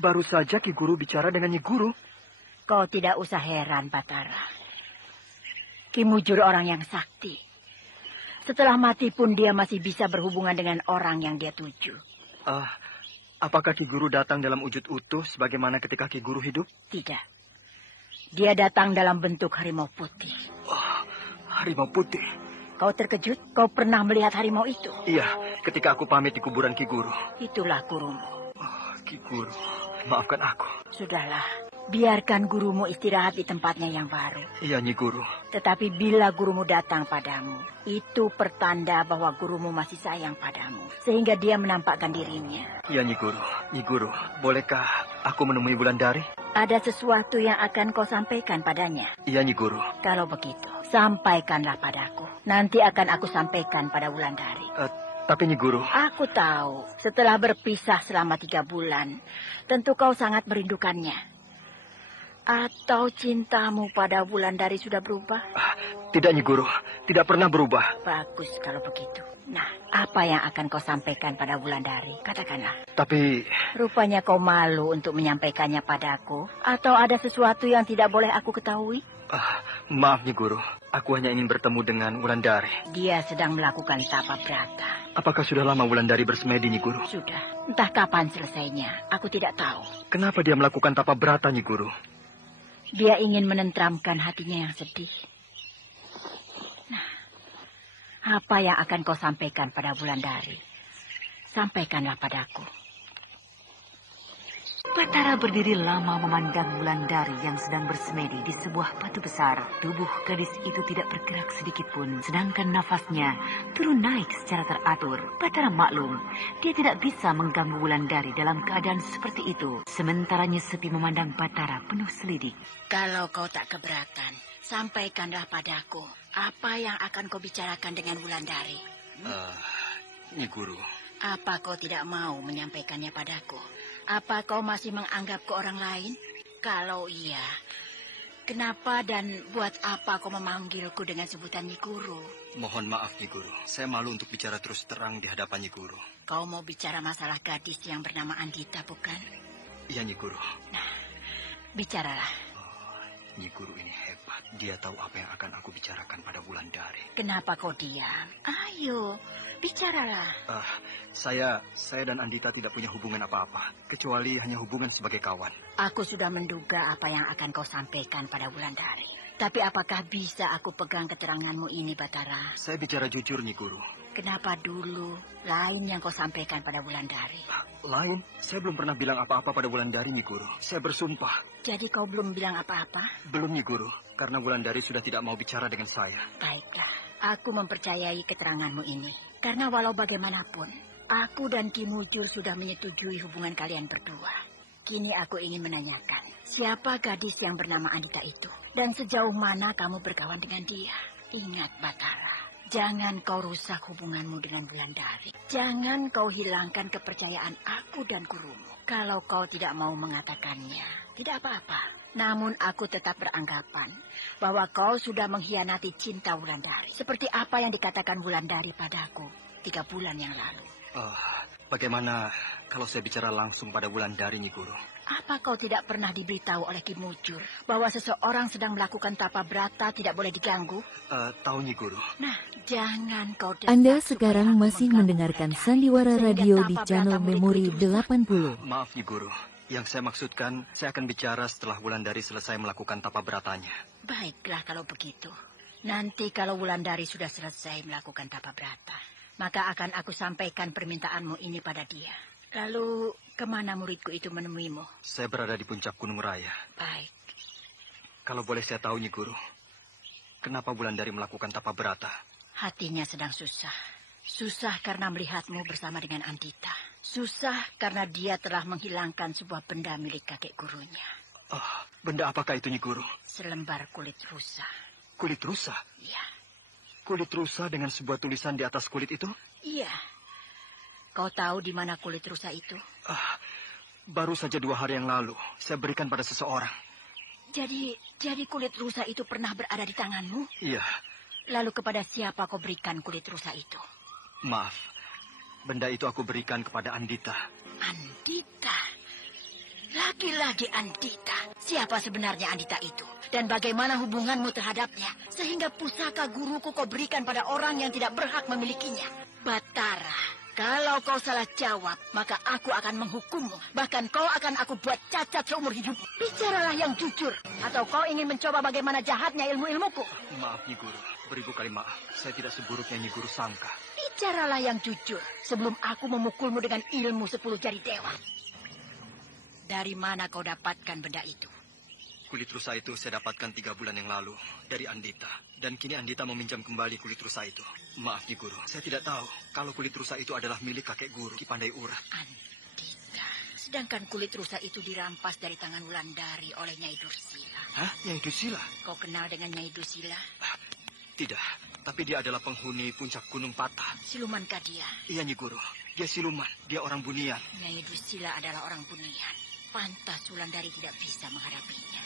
Baru saja Ki Guru bicara dengan Nyi Guru. Kau tidak usah heran, Batara. Ki Mujur orang yang sakti. Setelah mati pun dia masih bisa berhubungan dengan orang yang dia tuju. Apakah Ki Guru datang dalam wujud utuh sebagaimana ketika Ki Guru hidup? Tidak. Dia datang dalam bentuk harimau putih. Harimau putih? Kau terkejut? Kau pernah melihat harimau itu? Iya, ketika aku pamit di kuburan Ki Guru. Itulah gurumu. Ki Guru, maafkan aku. Sudahlah, Biarkan gurumu istirahat di tempatnya yang baru. Iya, Nyi Guru. Tetapi bila gurumu datang padamu, itu pertanda bahwa gurumu masih sayang padamu. Sehingga dia menampakkan dirinya. Iya, Nyi Guru. Nyi Guru, bolehkah aku menemui Wulandari? Ada sesuatu yang akan kau sampaikan padanya. Iya, Nyi Guru. Kalau begitu, sampaikanlah padaku. Nanti akan aku sampaikan pada Wulandari. Tapi Nyi Guru... Aku tahu, setelah berpisah selama 3 bulan, tentu kau sangat merindukannya. Atau cintamu pada Wulandari sudah berubah? Tidak, Nyi Guru. Tidak pernah berubah. Bagus kalau begitu. Nah, apa yang akan kau sampaikan pada Wulandari? Katakanlah. Tapi... Rupanya kau malu untuk menyampaikannya padaku? Atau ada sesuatu yang tidak boleh aku ketahui? Maaf, Nyi Guru. Aku hanya ingin bertemu dengan Wulandari. Dia sedang melakukan tapa brata. Apakah sudah lama Wulandari bersemedi, Nyi Guru? Sudah. Entah kapan selesainya. Aku tidak tahu. Kenapa dia melakukan tapa brata, Nyi Guru? Dia ingin menenteramkan hatinya yang sedih. Nah, apa yang akan kau sampaikan pada Wulandari? Sampaikanlah padaku. Batara berdiri lama memandang Wulandari yang sedang bersemedi di sebuah batu besar. Tubuh gadis itu tidak bergerak sedikit pun, sedangkan nafasnya turun naik secara teratur. Batara maklum, dia tidak bisa mengganggu Wulandari dalam keadaan seperti itu. Sementara Nyesepi memandang Batara penuh selidik. Kalau kau tak keberatan, sampaikanlah padaku apa yang akan kau bicarakan dengan Wulandari. Nyi Guru. Apa kau tidak mau menyampaikannya padaku? Apa kau masih menganggapku orang lain? Kalau iya, kenapa dan buat apa kau memanggilku dengan sebutan Nyi Guru? Mohon maaf, Nyi Guru. Saya malu untuk bicara terus terang di hadapan Nyi Guru. Kau mau bicara masalah gadis yang bernama Andita, bukan? Iya, Nyi Guru. Nah, bicaralah. Nyi Guru ini hebat. Dia tahu apa yang akan aku bicarakan pada Wulandari. Kenapa kau diam? Ayo, bicaralah. Saya dan Andita tidak punya hubungan apa-apa. Kecuali hanya hubungan sebagai kawan. Aku sudah menduga apa yang akan kau sampaikan pada Wulandari. Tapi apakah bisa aku pegang keteranganmu ini, Batara? Saya bicara jujur, Nyi Guru. Kenapa dulu lain yang kau sampaikan pada Wulandari? Lain? Saya belum pernah bilang apa-apa pada Wulandari, Nyi Guru. Saya bersumpah. Jadi kau belum bilang apa-apa? Belum, Nyi Guru. Karena Wulandari sudah tidak mau bicara dengan saya. Baiklah, aku mempercayai keteranganmu ini. Karena walau bagaimanapun, aku dan Ki Mujur sudah menyetujui hubungan kalian berdua. Kini aku ingin menanyakan, siapa gadis yang bernama Andita itu? Dan sejauh mana kamu berkawan dengan dia? Ingat, Batara, jangan kau rusak hubunganmu dengan Wulandari. Jangan kau hilangkan kepercayaan aku dan gurumu. Kalau kau tidak mau mengatakannya, tidak apa-apa. Namun aku tetap beranggapan bahwa kau sudah mengkhianati cinta Wulandari. Seperti apa yang dikatakan Wulandari padaku 3 bulan yang lalu. Bagaimana kalau saya bicara langsung pada Wulandari, Nyi Guru? Apa kau tidak pernah diberitahu oleh Ki Mujur bahwa seseorang sedang melakukan tapa brata tidak boleh diganggu? Tahu, Nyi Guru. Nah, jangan kau... Anda sekarang masih mendengarkan Sandiwara Radio di channel Memori 80. Maaf, Nyi Guru. Yang saya maksudkan, saya akan bicara setelah Wulandari selesai melakukan tapa bratanya. Baiklah kalau begitu. Nanti kalau Wulandari sudah selesai melakukan tapa brata, maka akan aku sampaikan permintaanmu ini pada dia. Lalu, kemana muridku itu menemuimu? Saya berada di puncak Gunung Raya. Baik. Kalau boleh saya tahu, Nyi Guru, kenapa Wulandari melakukan tapa brata? Hatinya sedang susah. Susah karena melihatmu bersama dengan Andita. Susah karena dia telah menghilangkan sebuah benda milik kakek gurunya. Benda apakah itu, Nyi Guru? Selembar kulit rusa. Kulit rusa? Iya. Kulit rusa dengan sebuah tulisan di atas kulit itu? Iya. Kau tahu di mana kulit rusa itu? Baru saja 2 hari yang lalu, saya berikan pada seseorang. Jadi kulit rusa itu pernah berada di tanganmu? Iya. Lalu kepada siapa kau berikan kulit rusa itu? Maaf, benda itu aku berikan kepada Andita. Andita? Lagi-lagi Andita. Siapa sebenarnya Andita itu? Dan bagaimana hubunganmu terhadapnya? Sehingga pusaka guruku kau berikan pada orang yang tidak berhak memilikinya. Batara, kalau kau salah jawab, maka aku akan menghukummu. Bahkan kau akan aku buat cacat seumur hidup. Bicaralah yang jujur. Atau kau ingin mencoba bagaimana jahatnya ilmu-ilmuku? Maaf, Nyi Guru. Beribu kali maaf. Saya tidak seburuk yang Nyi Guru sangka. Bicaralah yang jujur. Sebelum aku memukulmu dengan ilmu 10 jari dewa. Dari mana kau dapatkan benda itu? Kulit rusa itu saya dapatkan 3 bulan yang lalu dari Andita. Dan kini Andita meminjam kembali kulit rusa itu. Maaf, Nyi Guru, saya tidak tahu kalau kulit rusa itu adalah milik kakek guru Ki Pandai Urat. Andita. Sedangkan kulit rusa itu dirampas dari tangan Wulandari oleh Nyai Dursila. Hah? Nyai Dursila? Kau kenal dengan Nyai Dursila? Tidak, tapi dia adalah penghuni puncak Gunung Patah. Silumankah dia? Iya, Nyi Guru. Dia siluman. Dia orang bunian. Nyai Dursila adalah orang bunian. Pantas Wulandari tidak bisa menghadapinya.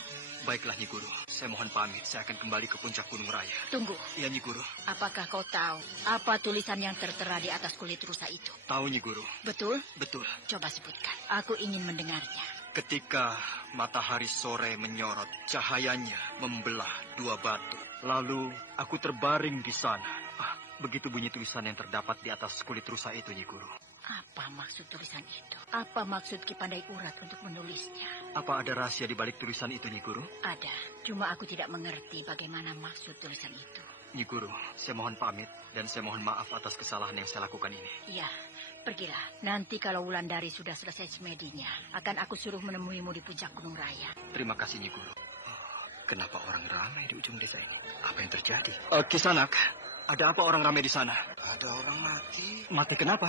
Baiklah, Nyi Guru. Saya mohon pamit. Saya akan kembali ke puncak Gunung Raya. Tunggu. Iya, Nyi Guru. Apakah kau tahu apa tulisan yang tertera di atas kulit rusa itu? Tahu, Nyi Guru. Betul? Betul. Coba sebutkan. Aku ingin mendengarnya. Ketika matahari sore menyorot, cahayanya membelah 2 batu. Lalu aku terbaring di sana. Begitu bunyi tulisan yang terdapat di atas kulit rusa itu, Nyi Guru. Apa maksud tulisan itu? Apa maksud Ki Pandai Urat untuk menulisnya? Apa ada rahasia di balik tulisan itu, Nyi Guru? Ada. Cuma aku tidak mengerti bagaimana maksud tulisan itu. Nyi Guru, saya mohon pamit dan saya mohon maaf atas kesalahan yang saya lakukan ini. Iya, pergilah. Nanti kalau Wulandari sudah selesai semedinya, akan aku suruh menemuimu di puncak Gunung Raya. Terima kasih, Nyi Guru. Kenapa orang ramai di ujung desa ini? Apa yang terjadi? Kisanak, ada apa orang ramai di sana? Ada orang mati. Mati kenapa?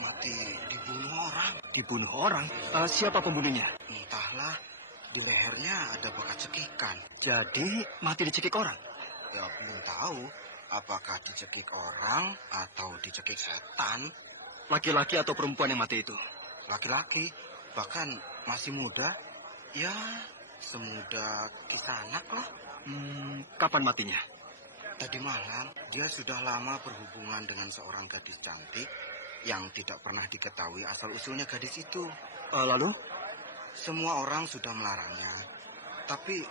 Mati dibunuh orang. Dibunuh orang? Siapa pembunuhnya? Entahlah, di lehernya ada bekas cekikan. Jadi mati dicekik orang? Ya, belum tahu apakah dicekik orang atau dicekik setan. Laki-laki atau perempuan yang mati itu? Laki-laki, bahkan masih muda. Ya, semuda Kisanak lah. Kapan matinya? Tadi malam, dia sudah lama berhubungan dengan seorang gadis cantik yang tidak pernah diketahui asal-usulnya gadis itu. Lalu? Semua orang sudah melarangnya, tapi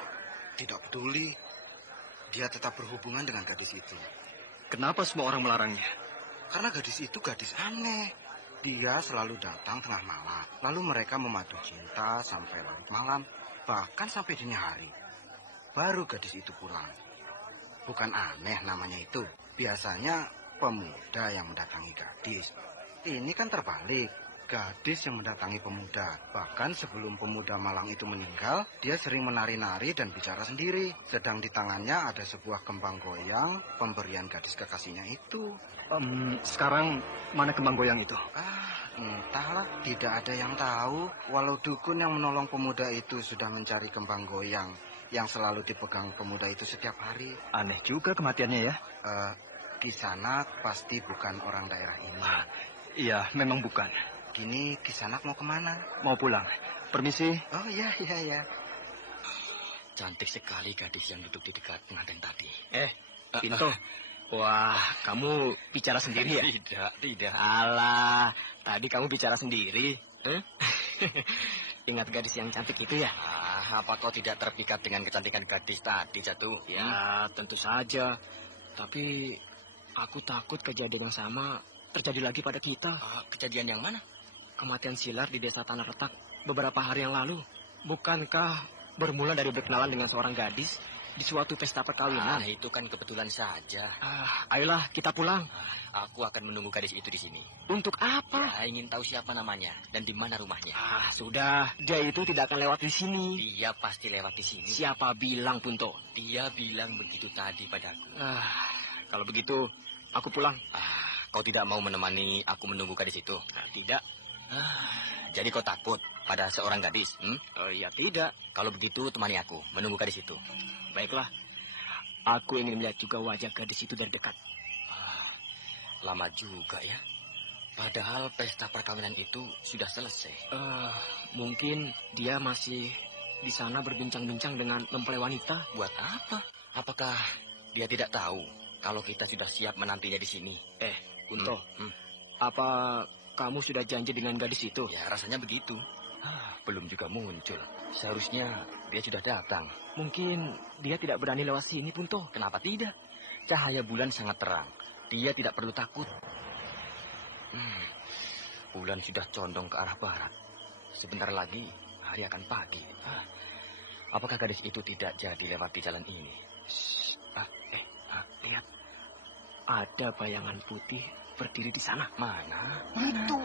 tidak peduli. Dia tetap berhubungan dengan gadis itu. Kenapa semua orang melarangnya? Karena gadis itu gadis aneh. Dia selalu datang tengah malam. Lalu mereka memadu cinta sampai larut malam, bahkan sampai dini hari. Baru gadis itu pulang. Bukan aneh namanya itu. Biasanya pemuda yang mendatangi gadis. Ini kan terbalik. Gadis yang mendatangi pemuda. Bahkan sebelum pemuda malang itu meninggal, dia sering menari-nari dan bicara sendiri. Sedang di tangannya ada sebuah kembang goyang pemberian gadis kekasihnya itu. Sekarang mana kembang goyang itu? Entahlah, tidak ada yang tahu. Walau dukun yang menolong pemuda itu sudah mencari kembang goyang yang selalu dipegang pemuda itu setiap hari. Aneh juga kematiannya ya. Kisanak pasti bukan orang daerah ini. Iya, memang bukan. Kini Kisanak mau kemana? Mau pulang. Permisi. Oh iya. Cantik sekali gadis yang duduk di dekat pengantin tadi. Pinto. Wah, kamu bicara sendiri ya? Tidak. Alah, tadi kamu bicara sendiri. Ingat gadis yang cantik itu ya? Apa kau tidak terpikat dengan kecantikan gadis tadi, Jatuh? Ya, tentu saja. Tapi aku takut kejadian yang sama terjadi lagi pada kita. Kejadian yang mana? Kematian Silar di desa Tanah Retak beberapa hari yang lalu. Bukankah bermula dari berkenalan dengan seorang gadis di suatu pesta perkawinan? Itu kan kebetulan saja. Ayolah, kita pulang. Aku akan menunggu gadis itu di sini. Untuk apa? Ya, ingin tahu siapa namanya dan di mana rumahnya. Sudah. Dia itu tidak akan lewat di sini. Dia pasti lewat di sini. Siapa bilang, Punto? Dia bilang begitu tadi padaku. Kalau begitu, aku pulang. Kau tidak mau menemani aku menunggu gadis itu? Tidak. Jadi kau takut pada seorang gadis? Ya tidak. Kalau begitu temani aku menunggu gadis itu. Baiklah. Aku ingin melihat juga wajah gadis itu dari dekat. Lama juga ya. Padahal pesta perkawinan itu sudah selesai. Mungkin dia masih di sana berbincang-bincang dengan mempelai wanita. Buat apa? Apakah dia tidak tahu kalau kita sudah siap menantinya di sini? Punto, apa kamu sudah janji dengan gadis itu? Ya, rasanya begitu. Belum juga muncul. Seharusnya dia sudah datang. Mungkin dia tidak berani lewat sini, Punto. Kenapa tidak? Cahaya bulan sangat terang. Dia tidak perlu takut. Bulan sudah condong ke arah barat. Sebentar lagi hari akan pagi. Apakah gadis itu tidak jadi lewat di jalan ini? Lihat. Ada bayangan putih berdiri di sana. Mana? Itu.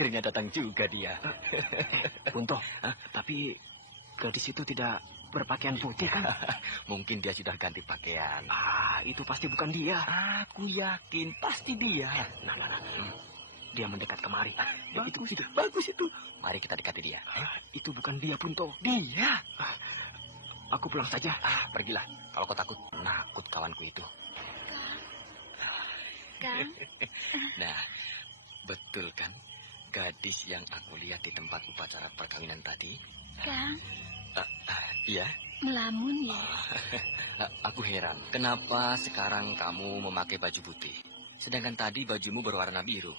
Akhirnya datang juga dia. Punto, tapi gadis itu tidak berpakaian putih kan? Mungkin dia sudah ganti pakaian. Itu pasti bukan dia. Aku yakin pasti dia. Nah. Dia mendekat kemari. Bagus itu. Mari kita dekati dia. Itu bukan dia, Punto. Dia. Aku pulang saja. Pergilah. Kalau kau takut, nakut kawanku itu. Kang. Nah, betul kan gadis yang aku lihat di tempat upacara perkawinan tadi? Kang. Iya. Melamun ya. Aku heran, kenapa sekarang kamu memakai baju putih, sedangkan tadi bajumu berwarna biru?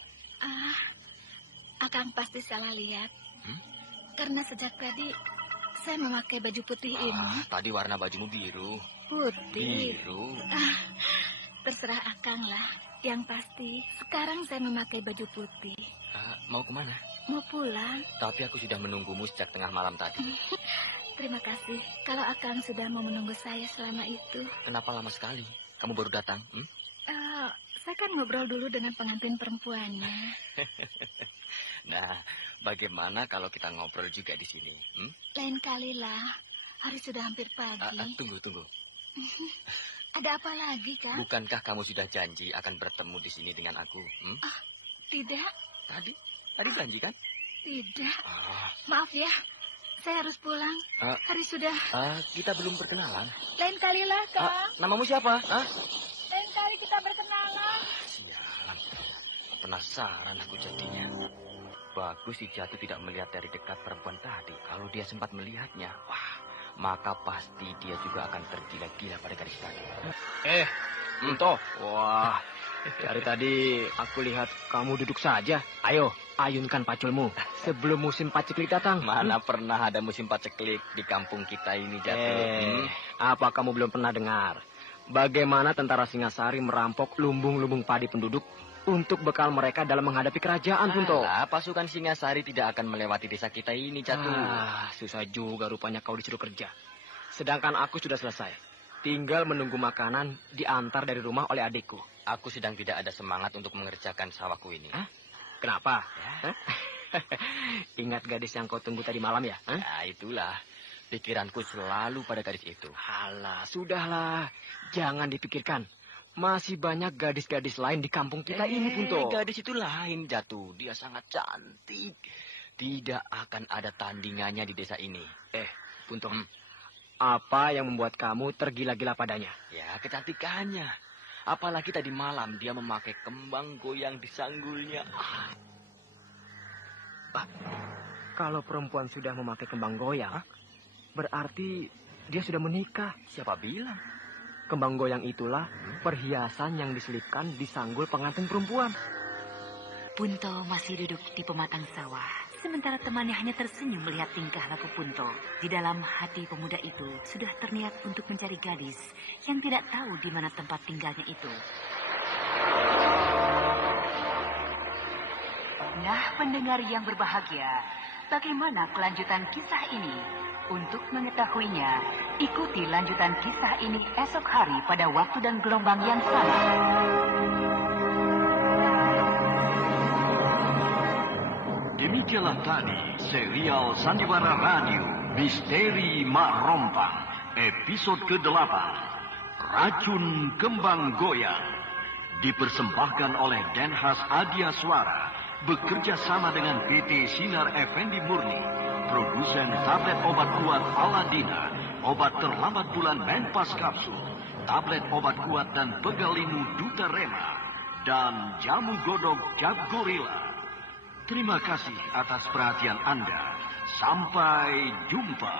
Akang pasti salah lihat. Karena sejak tadi saya memakai baju putih ini. Tadi warna bajumu biru. Putih. Biru. Terserah Akang lah. Yang pasti sekarang saya memakai baju putih. Mau kemana? Mau pulang. Tapi aku sudah menunggumu sejak tengah malam tadi. Terima kasih. Kalau Akang sudah mau menunggu saya selama itu. Kenapa lama sekali? Kamu baru datang? Saya kan ngobrol dulu dengan pengantin perempuannya. Nah, bagaimana kalau kita ngobrol juga di sini? Lain kali lah. Hari sudah hampir pagi. Tunggu. Ada apa lagi, Kang? Bukankah kamu sudah janji akan bertemu di sini dengan aku? Tidak. Tadi janji kan? Tidak. Maaf ya. Saya harus pulang. Hari sudah. Kita belum berkenalan. Lain kalilah, Kang. Namamu siapa? Lain kali kita berkenalan. Sialan. Penasaran aku jadinya. Bagus si Jatuh tidak melihat dari dekat perempuan tadi. Kalau dia sempat melihatnya, maka pasti dia juga akan tergila-gila pada gadis tadi. Punto. Wah, dari tadi aku lihat kamu duduk saja. Ayo, ayunkan paculmu sebelum musim paceklik datang. Mana pernah ada musim paceklik di kampung kita ini, Jatuh? Apa kamu belum pernah dengar? Bagaimana tentara Singasari merampok lumbung-lumbung padi penduduk untuk bekal mereka dalam menghadapi kerajaan, Punto? Pasukan Singasari tidak akan melewati desa kita ini, Jatuh. Susah juga rupanya kau disuruh kerja. Sedangkan aku sudah selesai. Tinggal menunggu makanan diantar dari rumah oleh adikku. Aku sedang tidak ada semangat untuk mengerjakan sawahku ini. Kenapa? Ingat gadis yang kau tunggu tadi malam ya? Itulah. Pikiranku selalu pada gadis itu. Alah, sudahlah. Jangan dipikirkan. Masih banyak gadis-gadis lain di kampung kita ini, Punto. Gadis itu lain, Jatuh. Dia sangat cantik. Tidak akan ada tandingannya di desa ini. Punto. Apa yang membuat kamu tergila-gila padanya? Ya, kecantikannya. Apalagi tadi malam dia memakai kembang goyang di sanggulnya. Kalau perempuan sudah memakai kembang goyang, berarti dia sudah menikah. Siapa bilang? Kembang goyang itulah perhiasan yang diselipkan di sanggul pengantin perempuan. Punto masih duduk di pematang sawah, sementara temannya hanya tersenyum melihat tingkah laku Punto. Di dalam hati pemuda itu sudah terniat untuk mencari gadis yang tidak tahu di mana tempat tinggalnya itu. Nah, pendengar yang berbahagia, bagaimana kelanjutan kisah ini? Untuk mengetahuinya, ikuti lanjutan kisah ini esok hari pada waktu dan gelombang yang sama. Demikianlah tadi serial Sandiwara Radio Misteri Mak Rompang episode ke-8 Racun Kembang Goyang dipersembahkan oleh Denhas Adia Suara bekerja sama dengan PT Sinar Effendi Murni, produsen tablet obat kuat Aladina, obat terlambat bulan Menpas Kapsul, tablet obat kuat dan pegalinu Duta Rema, dan jamu godok Jab Gorilla. Terima kasih atas perhatian Anda. Sampai jumpa.